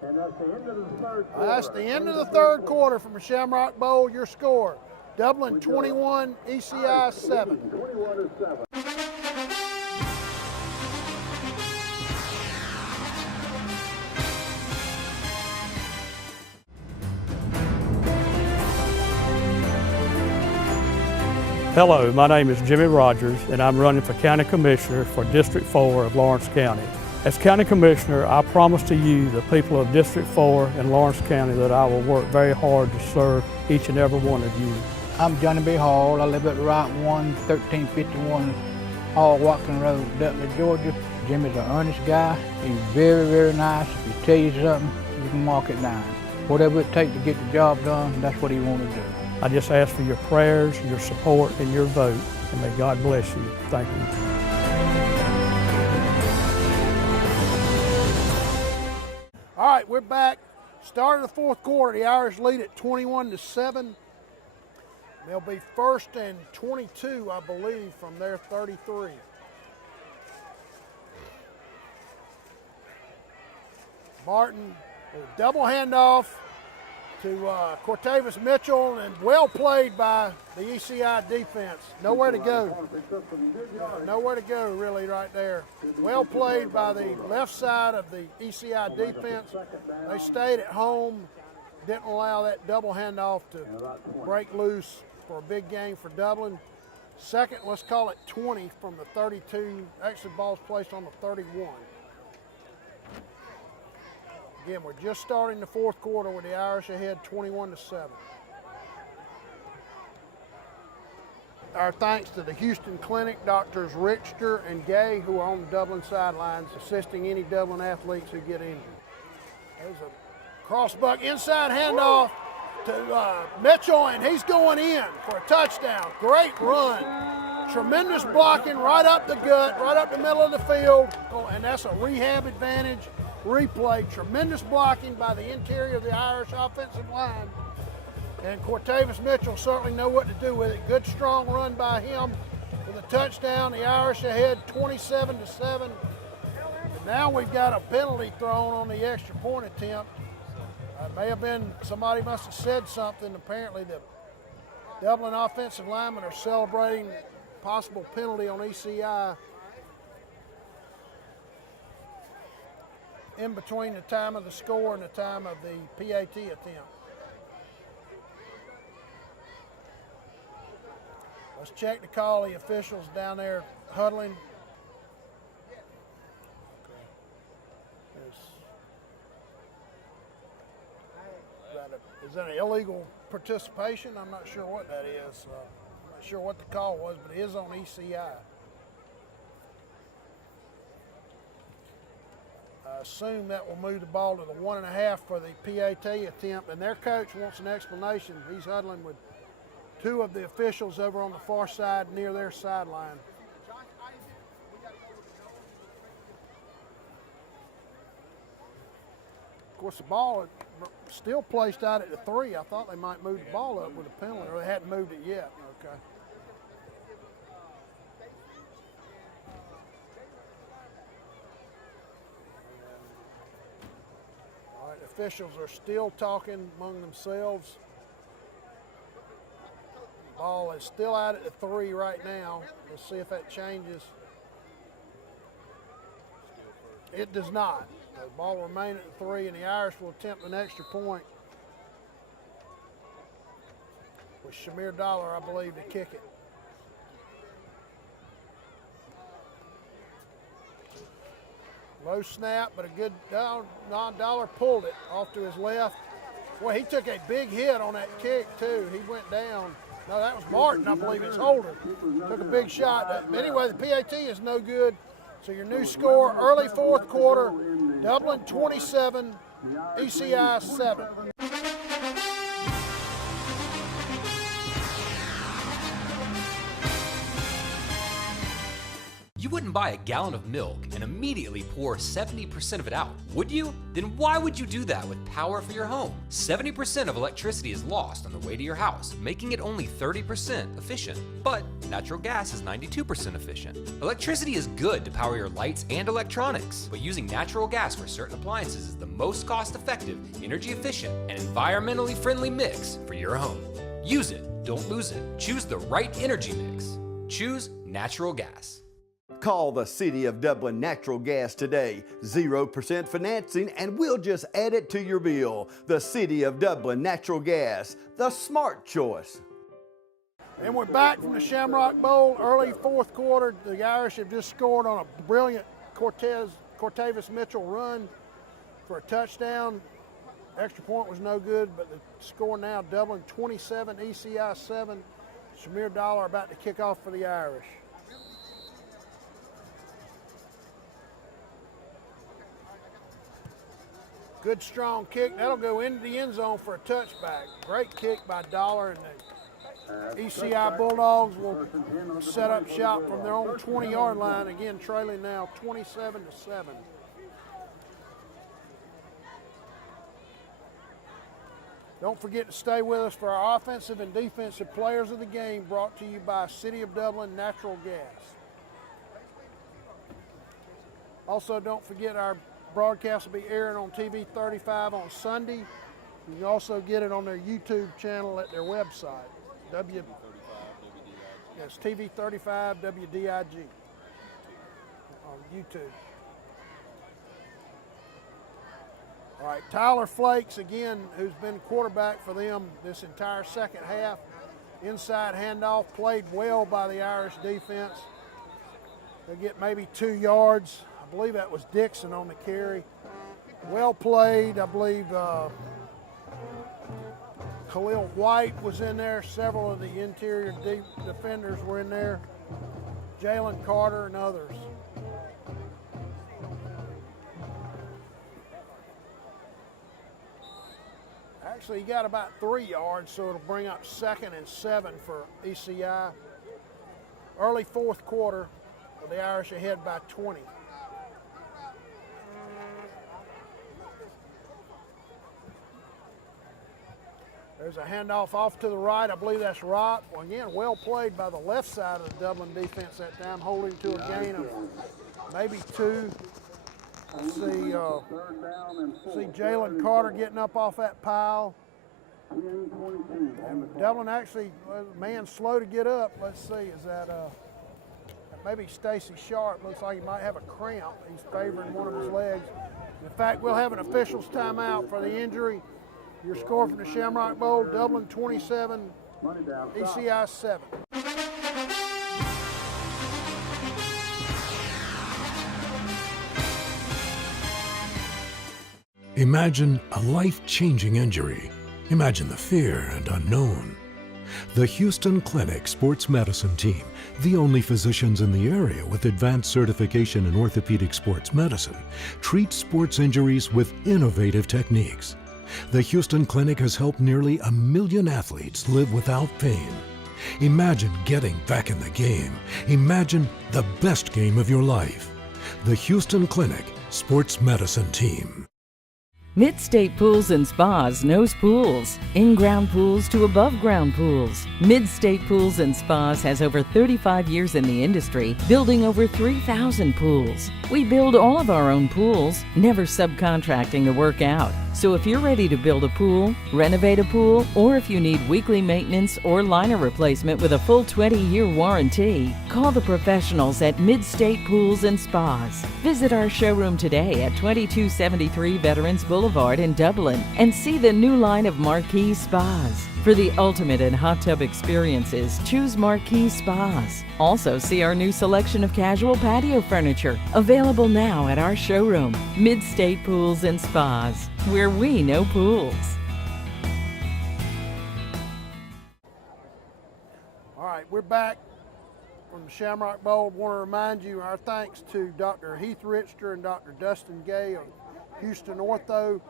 And that's the end of the third quarter. That's the end of the third quarter from the Shamrock Bowl. Your score, Dublin 21, ECI 7. 21-7. Hello, my name is Jimmy Rogers, and I'm running for County Commissioner for District 4 of Lawrence County. As County Commissioner, I promise to you, the people of District 4 in Lawrence County, that I will work very hard to serve each and every one of you. I'm Johnny B. Hall. I live at Route 1, 1351 Hall Watkins Road, Dublin, Georgia. Jimmy's an earnest guy. He's very, very nice. If he tells you something, you can mark it down. Whatever it takes to get the job done, that's what he wants to do. I just ask for your prayers, your support, and your vote, and may God bless you. Thank you. All right, we're back. Start of the fourth quarter. The Irish lead at 21-7. They'll be first and 22, I believe, from their 33. Martin, a double handoff. to Cortavis Mitchell, and well played by the ECI defense. Nowhere to go. Nowhere to go, really, right there. Well played by the left side of the ECI defense. They stayed at home, didn't allow that double handoff to break loose for a big game for Dublin. Second, let's call it 20 from the 32. Actually, ball's placed on the 31. Again, we're just starting the fourth quarter with the Irish ahead 21-7. Our thanks to the Houston Clinic, Doctors Richter and Gay, who are on the Dublin sidelines assisting any Dublin athletes who get injured. There's a crossbuck inside handoff to Mitchell, and he's going in for a touchdown. Great run. Tremendous blocking right up the gut, right up the middle of the field, and that's a rehab advantage. Replay, tremendous blocking by the interior of the Irish offensive line. And Cortavis Mitchell certainly know what to do with it. Good strong run by him for the touchdown. The Irish ahead 27-7. And now we've got a penalty thrown on the extra point attempt. May have been, somebody must have said something. Apparently the Dublin offensive linemen are celebrating possible penalty on ECI in between the time of the score and the time of the PAT attempt. Let's check the call. The officials down there huddling. Is that an illegal participation? I'm not sure what that is. I'm not sure what the call was, but it is on ECI. I assume that will move the ball to the 1.5 for the PAT attempt, and their coach wants an explanation. He's huddling with two of the officials over on the far side near their sideline. Of course, the ball is still placed out at the 3. I thought they might move the ball up with a penalty, or they hadn't moved it yet. Okay. All right, officials are still talking among themselves. Ball is still out at the 3 right now. Let's see if that changes. It does not. The ball will remain at the 3, and the Irish will attempt an extra point with Shamir Dollar, I believe, to kick it. Low snap, but a good Dollar pulled it off to his left. Boy, he took a big hit on that kick, too. He went down. No, that was Martin, I believe. It's Holder. Took a big shot. But anyway, the PAT is no good. So your new score, early fourth quarter, Dublin 27, ECI 7. You wouldn't buy a gallon of milk and immediately pour 70% of it out, would you? Then why would you do that with power for your home? 70% of electricity is lost on the way to your house, making it only 30% efficient. But natural gas is 92% efficient. Electricity is good to power your lights and electronics, but using natural gas for certain appliances is the most cost-effective, energy-efficient, and environmentally friendly mix for your home. Use it, don't lose it. Choose the right energy mix. Choose natural gas. Call the City of Dublin Natural Gas today. 0% financing, and we'll just add it to your bill. The City of Dublin Natural Gas, the smart choice. And we're back from the Shamrock Bowl, early fourth quarter. The Irish have just scored on a brilliant Cortavis Mitchell run for a touchdown. Extra point was no good, but the score now, Dublin 27, ECI 7. Shamir Dollar about to kick off for the Irish. Good strong kick. That'll go into the end zone for a touchback. Great kick by Dollar, and the ECI Bulldogs will set up shop from their own 20-yard line. Again, trailing now 27-7. Don't forget to stay with us for our offensive and defensive players of the game, brought to you by City of Dublin Natural Gas. Also, don't forget our broadcast will be airing on TV 35 on Sunday, You can also get it on their YouTube channel at their website. Yes, TV35 WDIG on YouTube. All right, Tyler Flakes, again, who's been quarterback for them this entire second half. Inside handoff, played well by the Irish defense. They get maybe 2 yards. I believe that was Dixon on the carry. Well played. I believe Khalil White was in there. Several of the interior deep defenders were in there. Jalen Carter and others. Actually, he got about 3 yards, so it'll bring up 2nd and 7 for ECI. Early fourth quarter, the Irish ahead by 20. There's a handoff off to the right. I believe that's Rock. Well, again, well played by the left side of the Dublin defense that time, holding to a gain of maybe 2. See Jalen Carter getting up off that pile. And Dublin actually, man, slow to get up. Let's see, is that maybe Stacy Sharp? Looks like he might have a cramp. He's favoring one of his legs. In fact, we'll have an official's timeout for the injury. Your score from the Shamrock Bowl: Dublin 27, ECI 7. Imagine a life-changing injury. Imagine the fear and unknown. The Houston Clinic Sports Medicine Team, the only physicians in the area with advanced certification in orthopedic sports medicine, treats sports injuries with innovative techniques. The Houston Clinic has helped nearly 1 million athletes live without pain. Imagine getting back in the game. Imagine the best game of your life. The Houston Clinic Sports Medicine Team. Mid-State Pools and Spas knows pools. In-ground pools to above-ground pools. Mid-State Pools and Spas has over 35 years in the industry, building over 3,000 pools. We build all of our own pools, never subcontracting the work out. So if you're ready to build a pool, renovate a pool, or if you need weekly maintenance or liner replacement with a full 20-year warranty, call the professionals at Mid-State Pools and Spas. Visit our showroom today at 2273 Veterans Boulevard in Dublin and see the new line of Marquee Spas. For the ultimate in hot tub experiences, choose Marquee Spas. Also see our new selection of casual patio furniture, available now at our showroom, Mid-State Pools and Spas, where we know pools. All right, we're back from the Shamrock Bowl. Want to remind you our thanks to Dr. Heath Richter and Dr. Dustin Gay of Houston Ortho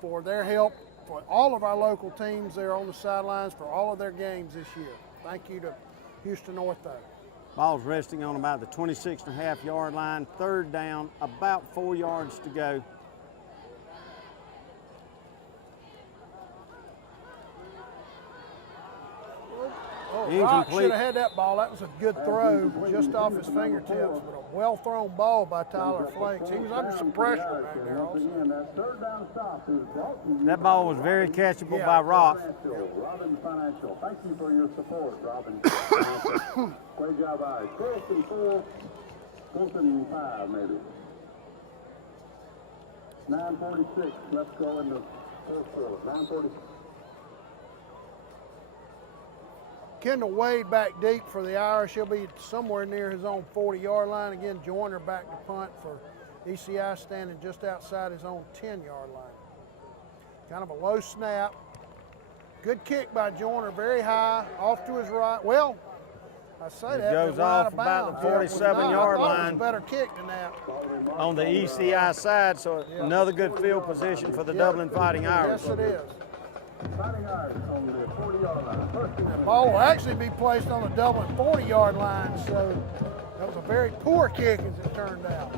for their help for all of our local teams there on the sidelines for all of their games this year. Thank you to Houston Ortho. Ball's resting on about the 26.5-yard line. 3rd down, about 4 yards to go. Oh, Rock should have had that ball. That was a good throw just off his fingertips, but a well-thrown ball by Tyler Flakes. He was under some pressure back there also. That ball was very catchable by Rock. Robin Financial, thank you for your support, Robin. Great job, Irish. 4th and 4, 4th and 5, maybe. 9:46 left go in the 4th quarter. 9:46. Kendall Wade back deep for the Irish. He'll be somewhere near his own 40-yard line. Again, Joyner back to punt for ECI, standing just outside his own 10-yard line. Kind of a low snap. Good kick by Joyner, very high, off to his right. Well, I say it that. Goes off about the 47-yard line. It was a better kick than that. On the ECI side, so another good field position for the Dublin Fighting Irish. Yes, it is. Fighting Irish on the 40-yard line. The ball will actually be placed on the Dublin 40-yard line, so that was a very poor kick as it turned out.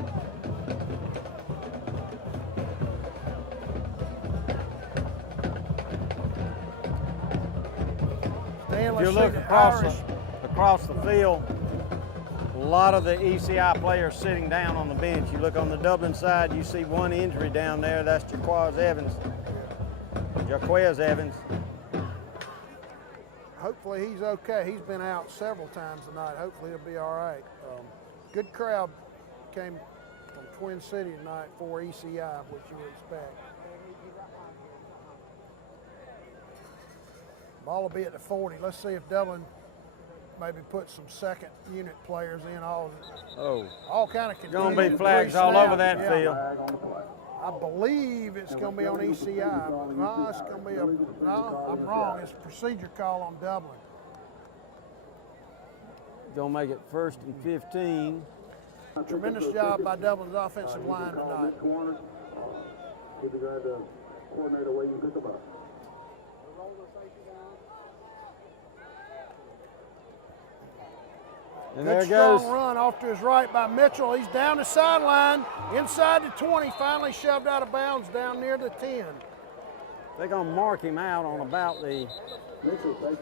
If you look across the field, a lot of the ECI players sitting down on the bench. You look on the Dublin side, you see one injury down there. That's Jaquaz Evans. Jaquez Evans. Hopefully he's okay. He's been out several times tonight. Hopefully he'll be all right. Good crowd came from Twin City tonight for ECI, which you would expect. Ball will be at the 40. Let's see if Dublin maybe put some second unit players in. All kind of Going to be flags all over that field. I believe it's going to be on ECI. But no, it's going to be no, I'm wrong. It's a procedure call on Dublin. Going to make it 1st and 15. Tremendous job by Dublin's offensive line tonight. Give the guy the coordinator where you can pick him up. And Good there goes. strong run off to his right by Mitchell. He's down the sideline, inside the 20, finally shoved out of bounds down near the 10. They're going to mark him out on about the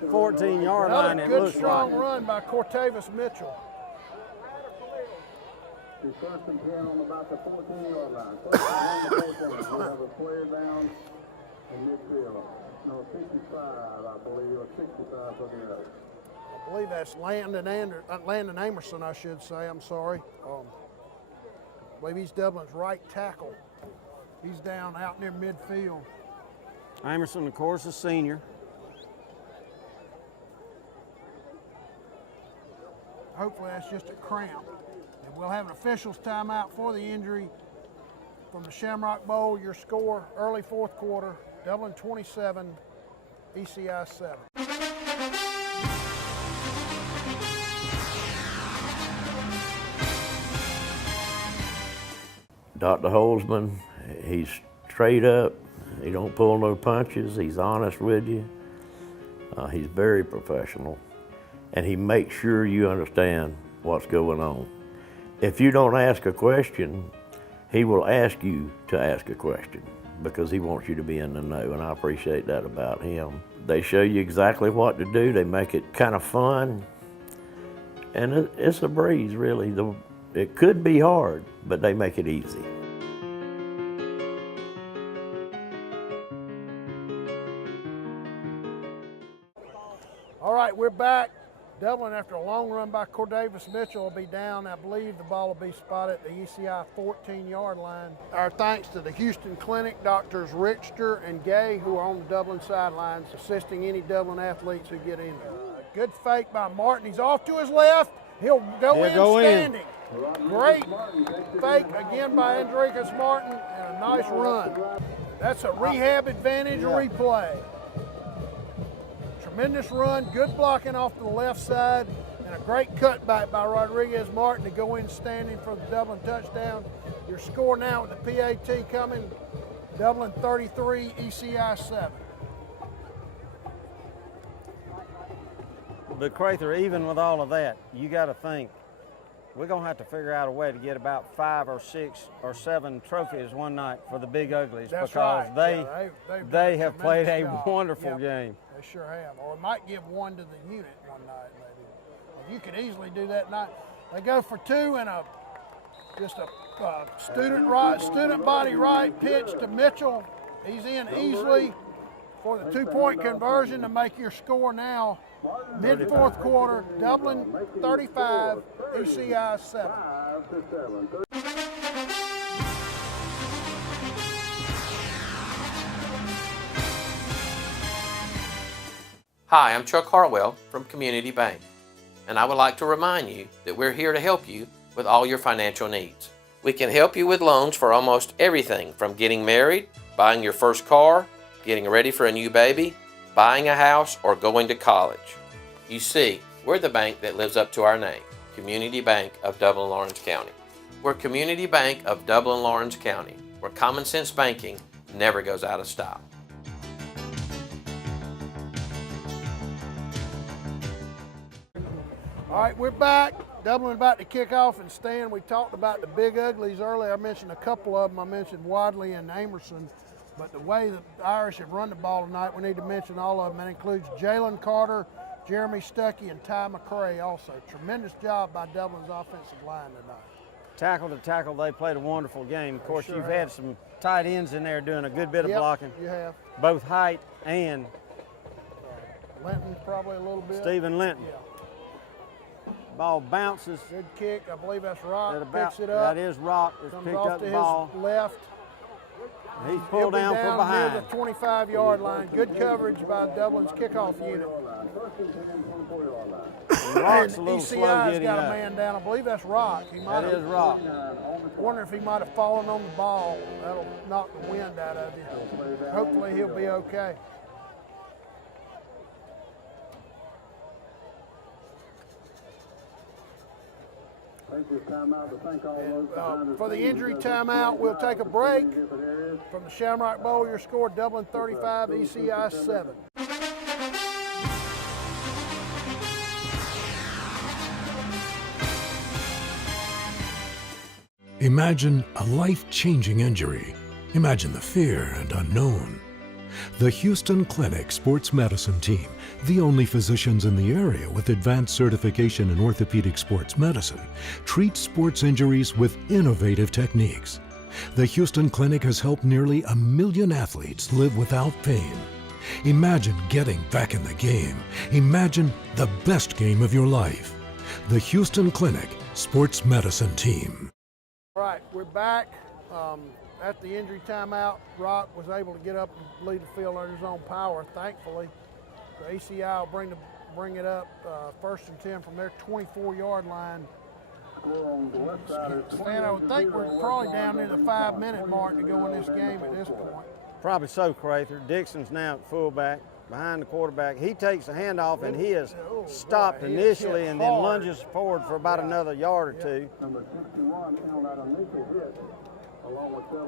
14-yard line, it Good looks strong like. run by Cortavis Mitchell. He's 1st and 10 on about the 14-yard line. 1st and 10 on the 14. We have a player down in midfield. No, 65, I believe, or 65 for the other. I believe that's Landon Amerson, I should say. I'm sorry. I believe he's Dublin's right tackle. He's down out near midfield. Amerson, of course, a senior. Hopefully that's just a cramp. And we'll have an official's timeout for the injury from the Shamrock Bowl. Your score, early 4th quarter, Dublin 27, ECI 7. Dr. Holzman, he's straight up. He don't pull no punches. He's honest with you. He's very professional, and he makes sure you understand what's going on. If you don't ask a question, he will ask you to ask a question because he wants you to be in the know, and I appreciate that about him. They show you exactly what to do. They make it kind of fun, and it's a breeze, really. It could be hard, but they make it easy. All right, we're back. Dublin, after a long run by Cordavis Mitchell, will be down. I believe the ball will be spotted at the ECI 14-yard line. Our thanks to the Houston Clinic, Doctors Richter and Gay, who are on the Dublin sidelines, assisting any Dublin athletes who get injured. Good fake by Martin. He's off to his left. He'll go standing. Great fake again by Andricus Martin, and a nice run. That's a rehab advantage replay. Tremendous run, good blocking off to the left side, and a great cutback by Rodriguez Martin to go in standing for the Dublin touchdown. Your score now with the PAT coming, Dublin 33, ECI 7. But Crather, even with all of that, you got to think, we're going to have to figure out a way to get about 5 or 6 or 7 trophies one night for the Big Uglies. That's because right. they have played a job. wonderful game. They sure have. Or we might give one to the unit one night, maybe. You could easily do that night. They go for 2 and just a student body right pitch to Mitchell. He's in easily for the 2-point conversion to make your score now. Mid-4th quarter, Dublin 35, ECI 7. Hi, I'm Chuck Harwell from Community Bank, and I would like to remind you that we're here to help you with all your financial needs. We can help you with loans for almost everything from getting married, buying your first car, getting ready for a new baby, buying a house, or going to college. You see, we're the bank that lives up to our name, Community Bank of Dublin-Lawrence County. We're Community Bank of Dublin-Lawrence County, where common sense banking never goes out of style. All right, we're back. Dublin about to kick off and stand. We talked about the Big Uglies earlier. I mentioned a couple of them. I mentioned Wadley and Amerson. But the way the Irish have run the ball tonight, we need to mention all of them. That includes Jalen Carter, Jeremy Stuckey, and Ty McCray also. Tremendous job by Dublin's offensive line tonight. tackle to tackle, they played a wonderful game. Of course, you've had some tight ends in there doing a good bit of blocking. You have. Both height and Linton probably a little bit. Stephen Linton. Yeah. Ball bounces. Good kick. I believe that's Rock. That Picks it up. That is Rock. It's Comes picked off up to the ball. his left. He's pulled down from behind. Near the 25-yard line. Good coverage by Dublin's kickoff unit. Rock's a little ECI's slow getting got up. a man down. I believe that's Rock. That is Rock. I wonder if he might have fallen on the ball. That'll knock the wind out of you. Hopefully he'll be okay. For the injury timeout, we'll take a break. From the Shamrock Bowl, your score, Dublin 35, ECI 7. Imagine a life-changing injury. Imagine the fear and unknown. The Houston Clinic Sports Medicine Team, the only physicians in the area with advanced certification in orthopedic sports medicine, treats sports injuries with innovative techniques. The Houston Clinic has helped nearly 1 million athletes live without pain. Imagine getting back in the game. Imagine the best game of your life. The Houston Clinic Sports Medicine Team. All right, we're back. At the injury timeout, Rock was able to get up and lead the field under his own power, thankfully. The ACI will bring it up 1st and 10 from their 24-yard line. Stan, I would think we're probably down near the 5-minute mark to go in this game at this point. Probably so, Crather. Dixon's now at fullback, behind the quarterback. He takes a handoff, and he is stopped initially and then lunges forward for about another yard or two.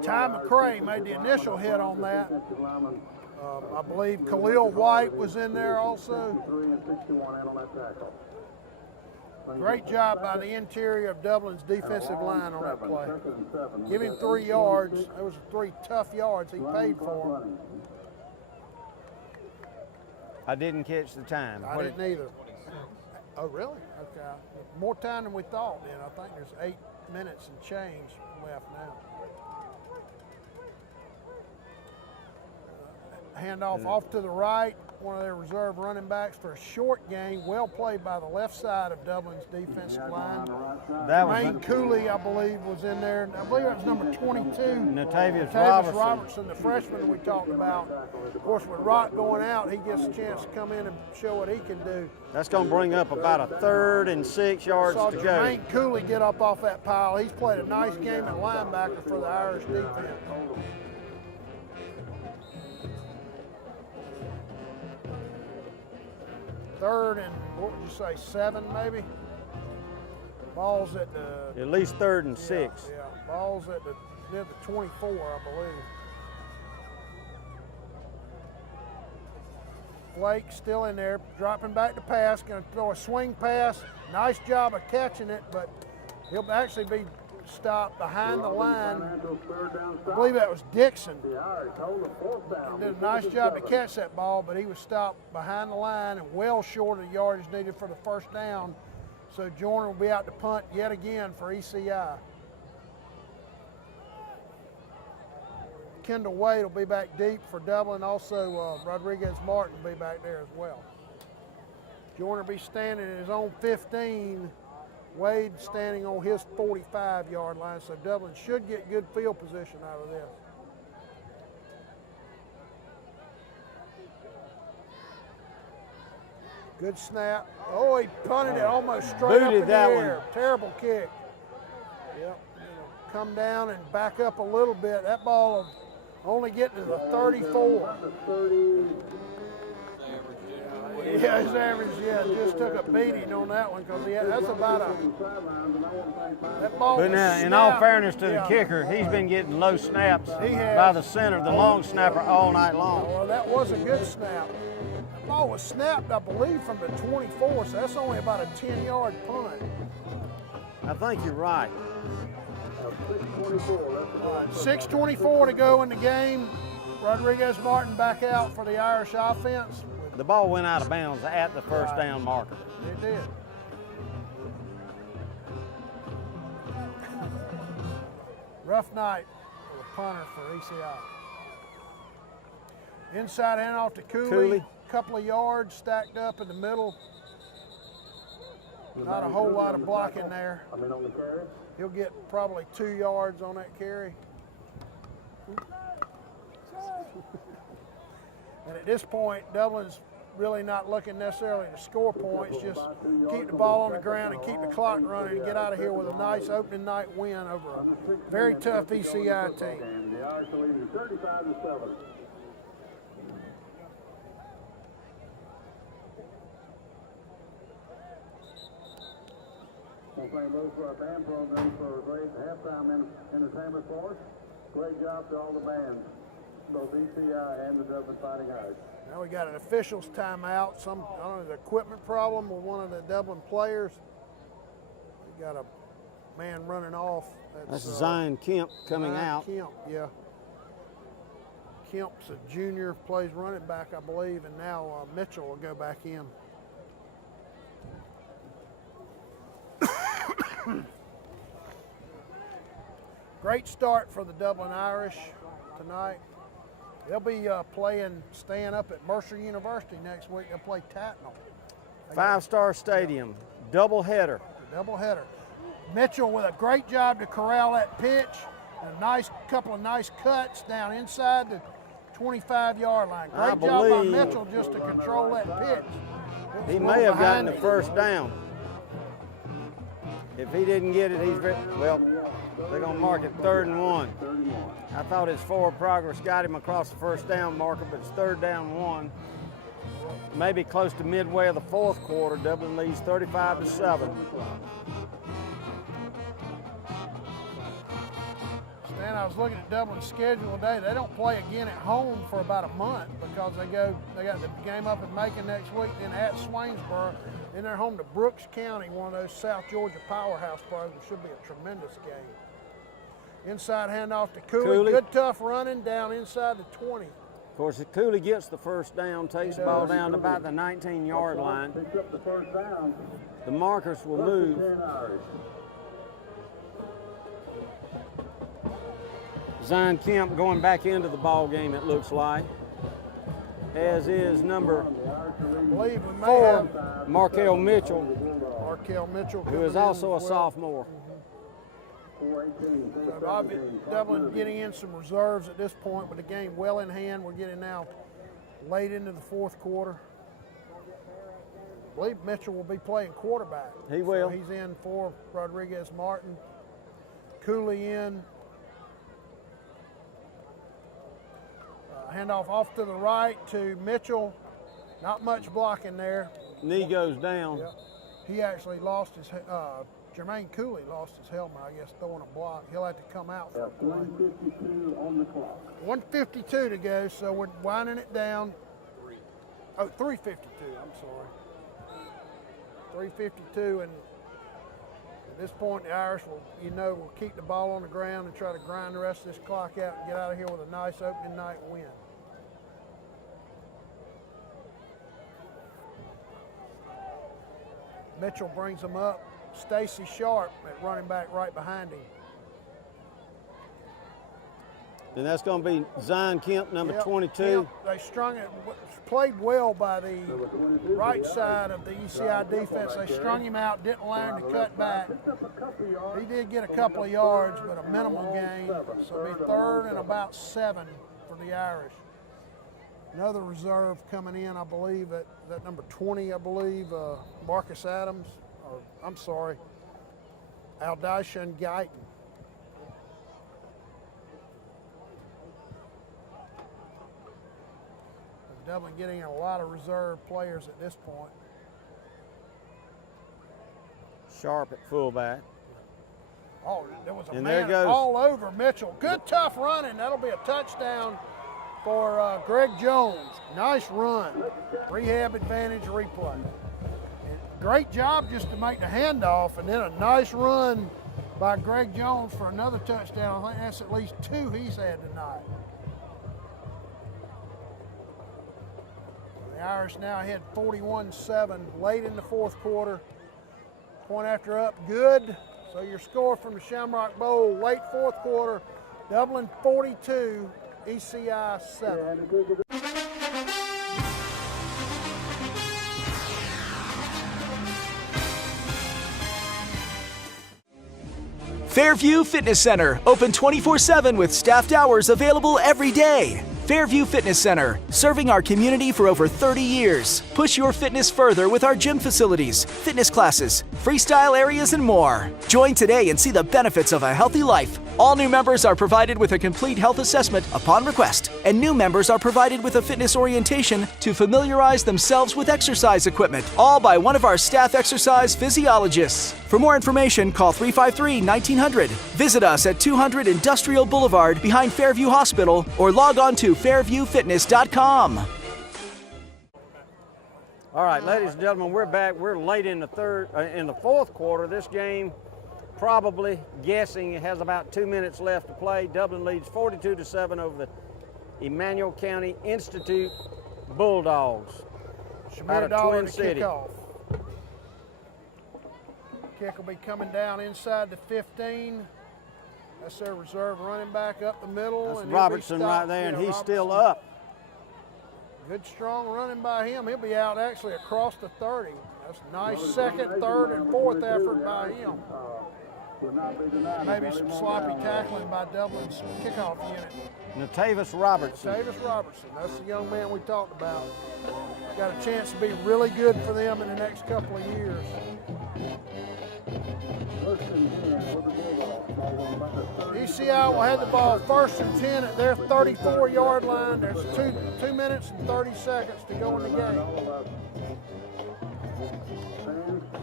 Ty McCray made the initial hit on that. I believe Khalil White was in there also. Great job by the interior of Dublin's defensive line on that play. Give him 3 yards. That was 3 tough yards he paid for. I didn't catch the time. I didn't either. Oh, really? Okay. More time than we thought then. I think there's 8 minutes and change left now. Handoff off to the right, one of their reserve running backs for a short gain. Well played by the left side of Dublin's defensive line. Jermaine Cooley, I believe, was in there. I believe that was number 22. Natavius Robertson, the freshman we talked about. Of course, with Rock going out, he gets a chance to come in and show what he can do. That's going to bring up about a 3rd and 6 yards to go. Jermaine Cooley get up off that pile. He's played a nice game at linebacker for the Irish defense. 3rd and, what would you say, 7 maybe? Ball's at the... At least 3rd and 6. Yeah, ball's at near the 24, I believe. Blake still in there, dropping back to pass, going to throw a swing pass. Nice job of catching it, but he'll actually be stopped behind the line. I believe that was Dixon. He did a nice job to catch that ball, but he was stopped behind the line and well short of the yardage needed for the 1st down. So Joyner will be out to punt yet again for ECI. Kendall Wade will be back deep for Dublin. Also, Rodriguez Martin will be back there as well. Joyner will be standing in his own 15. Wade standing on his 45-yard line, so Dublin should get good field position out of this. Good snap. Oh, he punted it almost straight up in the air. Terrible kick. Yep. Come down and back up a little bit. That ball only getting to the 34. Yeah, his average, just took a beating on that one because that's about that ball. But now, in all fairness to the kicker, he's been getting low snaps by the center, the long snapper, all night long. Well, that was a good snap. That ball was snapped, I believe, from the 24, so that's only about a 10-yard punt. I think you're right. 6:24 to go in the game. Rodriguez Martin back out for the Irish offense. The ball went out of bounds at the 1st down marker. It did. Rough night for the punter for ECI. Inside handoff to Cooley. Couple of yards stacked up in the middle. Not a whole lot of blocking there. He'll get probably 2 yards on that carry. And at this point, Dublin's really not looking necessarily to score points, just keep the ball on the ground and keep the clock running and get out of here with a nice opening night win over a very tough ECI team. The Irish are leading 35-7. We'll thank those for our band program for a great halftime entertainment for us. Great job to all the bands, both ECI and the Dublin Fighting Irish. Now we got an officials timeout. I don't know, the equipment problem with one of the Dublin players. We got a man running off. That's Zion Kemp coming out. Kemp, yeah. Kemp's a junior, plays running back, I believe, and now Mitchell will go back in. Great start for the Dublin Irish tonight. They'll be staying up at Mercer University next week. They'll play Tatnall. Five-star stadium, double header. Double header. Mitchell with a great job to corral that pitch. And a couple of nice cuts down inside the 25-yard line. Great job by Mitchell just to control that pitch. He may have gotten the first down. If he didn't get it, well, they're going to mark it 3rd and 1. I thought his forward progress got him across the first down marker, but it's 3rd down 1. Maybe close to midway of the 4th quarter. Dublin leads 35-7. Stan, I was looking at Dublin's schedule today. They don't play again at home for about a month because they got the game up in Macon next week, then at Swainsboro. Then they're home to Brooks County, one of those South Georgia powerhouse programs. Should be a tremendous game. Inside handoff to Cooley. Good tough running down inside the 20. Of course, if Cooley gets the first down, takes the ball down to about the 19-yard line, the markers will move. Zion Kemp going back into the ball game, it looks like, as is number 4, Markel Mitchell, who is also a sophomore. So Dublin getting in some reserves at this point, with the game well in hand. We're getting now late into the 4th quarter. I believe Mitchell will be playing quarterback. He will. So he's in for Rodriguez Martin. Cooley in. Handoff off to the right to Mitchell. Not much blocking there. Knee goes down. Yep. He actually lost his, Jermaine Cooley lost his helmet, I guess, throwing a block. He'll have to come out for a play. 1:52 on the clock. 1:52 to go, so we're winding it down. Oh, 3:52, I'm sorry. 3:52, and at this point, the Irish will keep the ball on the ground and try to grind the rest of this clock out and get out of here with a nice opening night win. Mitchell brings them up. Stacy Sharp at running back right behind him. And that's going to be Zion Kemp, number 22. They strung it, played well by the right side of the ECI defense. They strung him out, didn't learn to cut back. He did get a couple of yards, but a minimal gain. So it'll be 3rd and about 7 for the Irish. Another reserve coming in, I believe, at that number 20, I believe, Marcus Adams, or I'm sorry, Aldishan Guyton. Dublin getting a lot of reserve players at this point. Sharp at fullback. Oh, there was a and man all over Mitchell. Good tough running. That'll be a touchdown for Greg Jones. Nice run. Rehab advantage replay. And great job just to make the handoff, and then a nice run by Greg Jones for another touchdown. I think that's at least 2 he's had tonight. The Irish now ahead 41-7 late in the 4th quarter. Point after up, good. So your score from the Shamrock Bowl, late fourth quarter, Dublin 42, ECI 7. Fairview Fitness Center, open 24/7 with staffed hours available every day. Fairview Fitness Center, serving our community for over 30 years. Push your fitness further with our gym facilities, fitness classes, freestyle areas, and more. Join today and see the benefits of a healthy life. All new members are provided with a complete health assessment upon request, and new members are provided with a fitness orientation to familiarize themselves with exercise equipment, all by one of our staff exercise physiologists. For more information, call 353-1900. Visit us at 200 Industrial Boulevard behind Fairview Hospital, or log on to fairviewfitness.com. All right, ladies and gentlemen, we're back. We're late in the fourth quarter. This game, probably guessing, it has about 2 minutes left to play. Dublin leads 42-7 over the Emanuel County Institute Bulldogs out of Twin City. Kickoff. Kick will be coming down inside the 15. That's their reserve running back up the middle. That's and Robertson right there, and he's still up. Good, strong running by him. He'll be out actually across the 30. That's a nice second, third, and fourth effort by him. Maybe some sloppy tackling by Dublin's kickoff unit. Natavis Robertson. Natavis Robertson. That's the young man we talked about. Got a chance to be really good for them in the next couple of years. ECI will have the ball 1st and 10 at their 34-yard line. There's 2 minutes and 30 seconds to go in the game.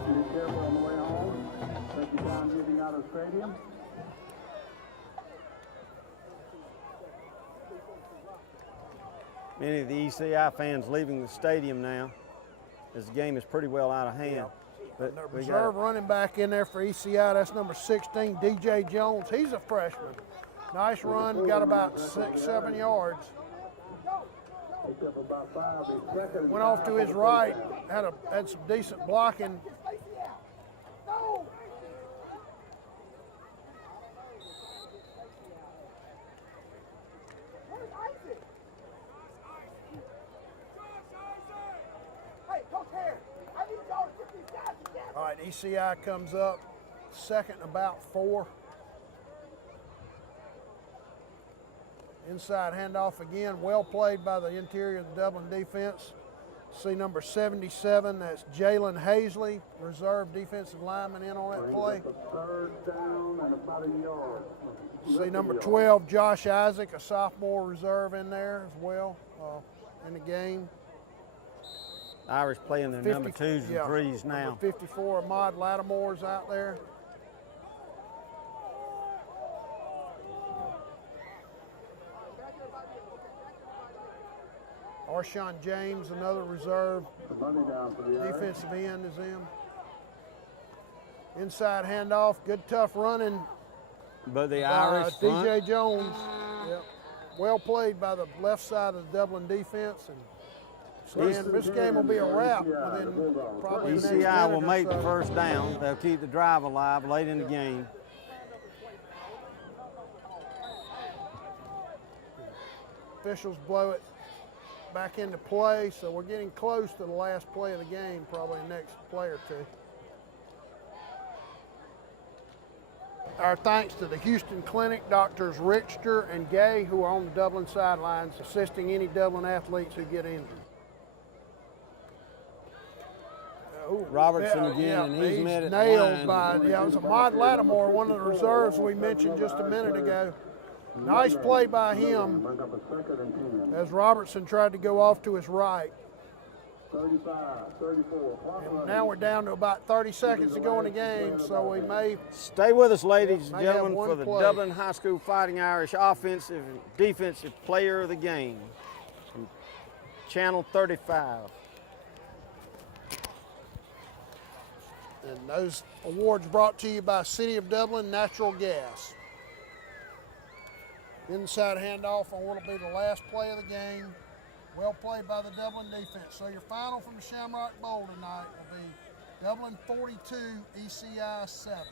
Be careful on the way home. Take your time getting out of the stadium. Many of the ECI fans leaving the stadium now. This game is pretty well out of hand. But reserve running back in there for ECI, that's number 16, DJ Jones. He's a freshman. Nice run, got about 6-7 yards. Went off to his right, had some decent blocking. All right, ECI comes up, second about 4. Inside handoff again, well played by the interior of the Dublin defense. See number 77, that's Jalen Hazley, reserve defensive lineman in on that play. See number 12, Josh Isaac, a sophomore reserve in there as well in the game. Irish playing their number 2s and 3s now. Number 54, Ahmad Lattimore's out there. Arshawn James, another reserve defensive end is in. Inside handoff, good tough running. But the Irish DJ Jones, yep. Well played by the left side of the Dublin defense. And this game will be a wrap within probably the next minute ECI will or make the so. first down. They'll keep the drive alive late in the game. Officials blow it back into play, so we're getting close to the last play of the game, probably the next play or two. Our thanks to the Houston Clinic, Doctors Richter and Gay, who are on the Dublin sidelines assisting any Dublin athletes who get injured. Robertson again, and he's met it nailed by, it was Ahmad Lattimore, one of the reserves we mentioned just a minute ago. Nice play by him as Robertson tried to go off to his right. 35, 34. And now we're down to about 30 seconds to go in the game, so we may stay with us, ladies and may have gentlemen, one for the play. Dublin High School Fighting Irish Offensive and Defensive Player of the Game from Channel 35. And those awards brought to you by City of Dublin Natural Gas. Inside handoff on what will be the last play of the game. Well played by the Dublin defense. So your final from the Shamrock Bowl tonight will be Dublin 42, ECI 7.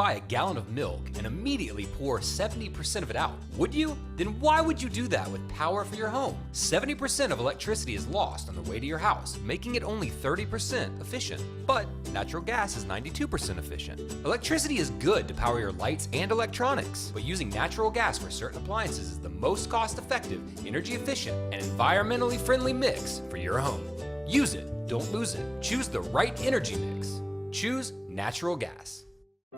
buy a gallon of milk and immediately pour 70% of it out, would you? Then why would you do that with power for your home? 70% of electricity is lost on the way to your house, making it only 30% efficient. But natural gas is 92% efficient. Electricity is good to power your lights and electronics, but using natural gas for certain appliances is the most cost-effective, energy-efficient, and environmentally friendly mix for your home. Use it, don't lose it. Choose the right energy mix. Choose natural gas.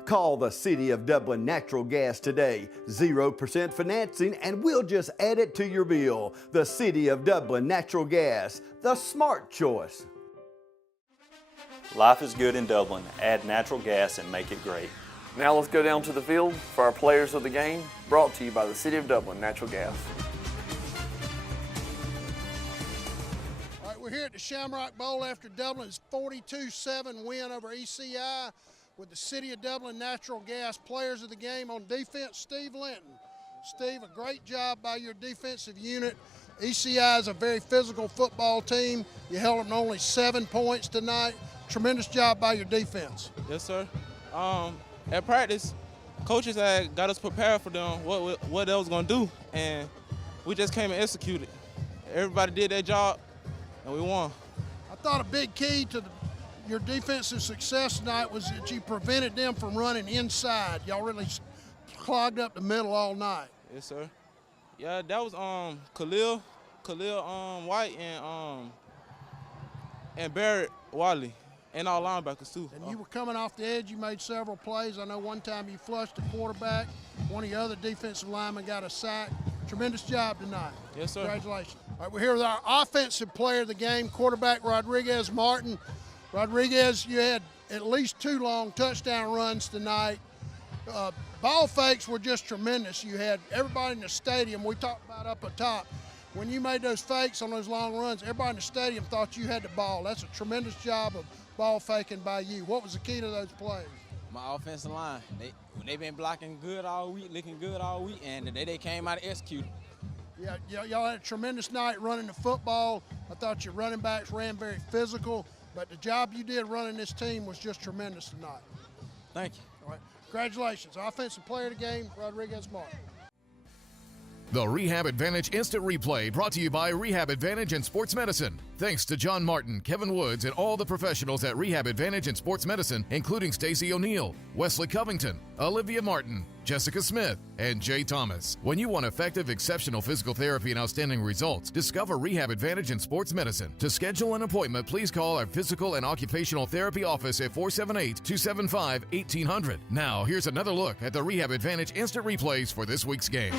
Call the City of Dublin Natural Gas today. 0% financing and we'll just add it to your bill. The City of Dublin Natural Gas, the smart choice. Life is good in Dublin. Add natural gas and make it great. Now let's go down to the field for our players of the game, brought to you by the City of Dublin Natural Gas. All right, we're here at the Shamrock Bowl after Dublin's 42-7 win over ECI with the City of Dublin Natural Gas players of the game. On defense, Steve Linton. Steve, a great job by your defensive unit. ECI is a very physical football team. You held them to only 7 points tonight. Tremendous job by your defense. Yes, sir. At practice, coaches had got us prepared for them, what they was going to do, and we just came and executed. Everybody did their job, and we won. I thought a big key to your defensive success tonight was that you prevented them from running inside. Y'all really clogged up the middle all night. Yes, sir. Yeah, that was Khalil White and Barrett Wiley. And our linebackers too. And you were coming off the edge, you made several plays. I know one time you flushed the quarterback. One of your other defensive linemen got a sack. Tremendous job tonight. Yes, sir. Congratulations. All right, we're here with our offensive player of the game, quarterback Rodriguez Martin. Rodriguez, you had at least 2 long touchdown runs tonight. Ball fakes were just tremendous. You had everybody in the stadium, we talked about up at top. When you made those fakes on those long runs, everybody in the stadium thought you had the ball. That's a tremendous job of ball faking by you. What was the key to those plays? My offensive line. They've been blocking good all week, looking good all week, and today they came out and executed. Yeah, y'all had a tremendous night running the football. I thought your running backs ran very physical, but the job you did running this team was just tremendous tonight. Thank you. All right, congratulations. Offensive player of the game, Rodriguez Martin. The Rehab Advantage Instant Replay brought to you by Rehab Advantage and Sports Medicine. Thanks to John Martin, Kevin Woods, and all the professionals at Rehab Advantage and Sports Medicine, including Stacey O'Neill, Wesley Covington, Olivia Martin, Jessica Smith, and Jay Thomas. When you want effective, exceptional physical therapy and outstanding results, discover Rehab Advantage and Sports Medicine. To schedule an appointment, please call our Physical and Occupational Therapy office at 478-275-1800. Now, here's another look at the Rehab Advantage Instant Replays for this week's game.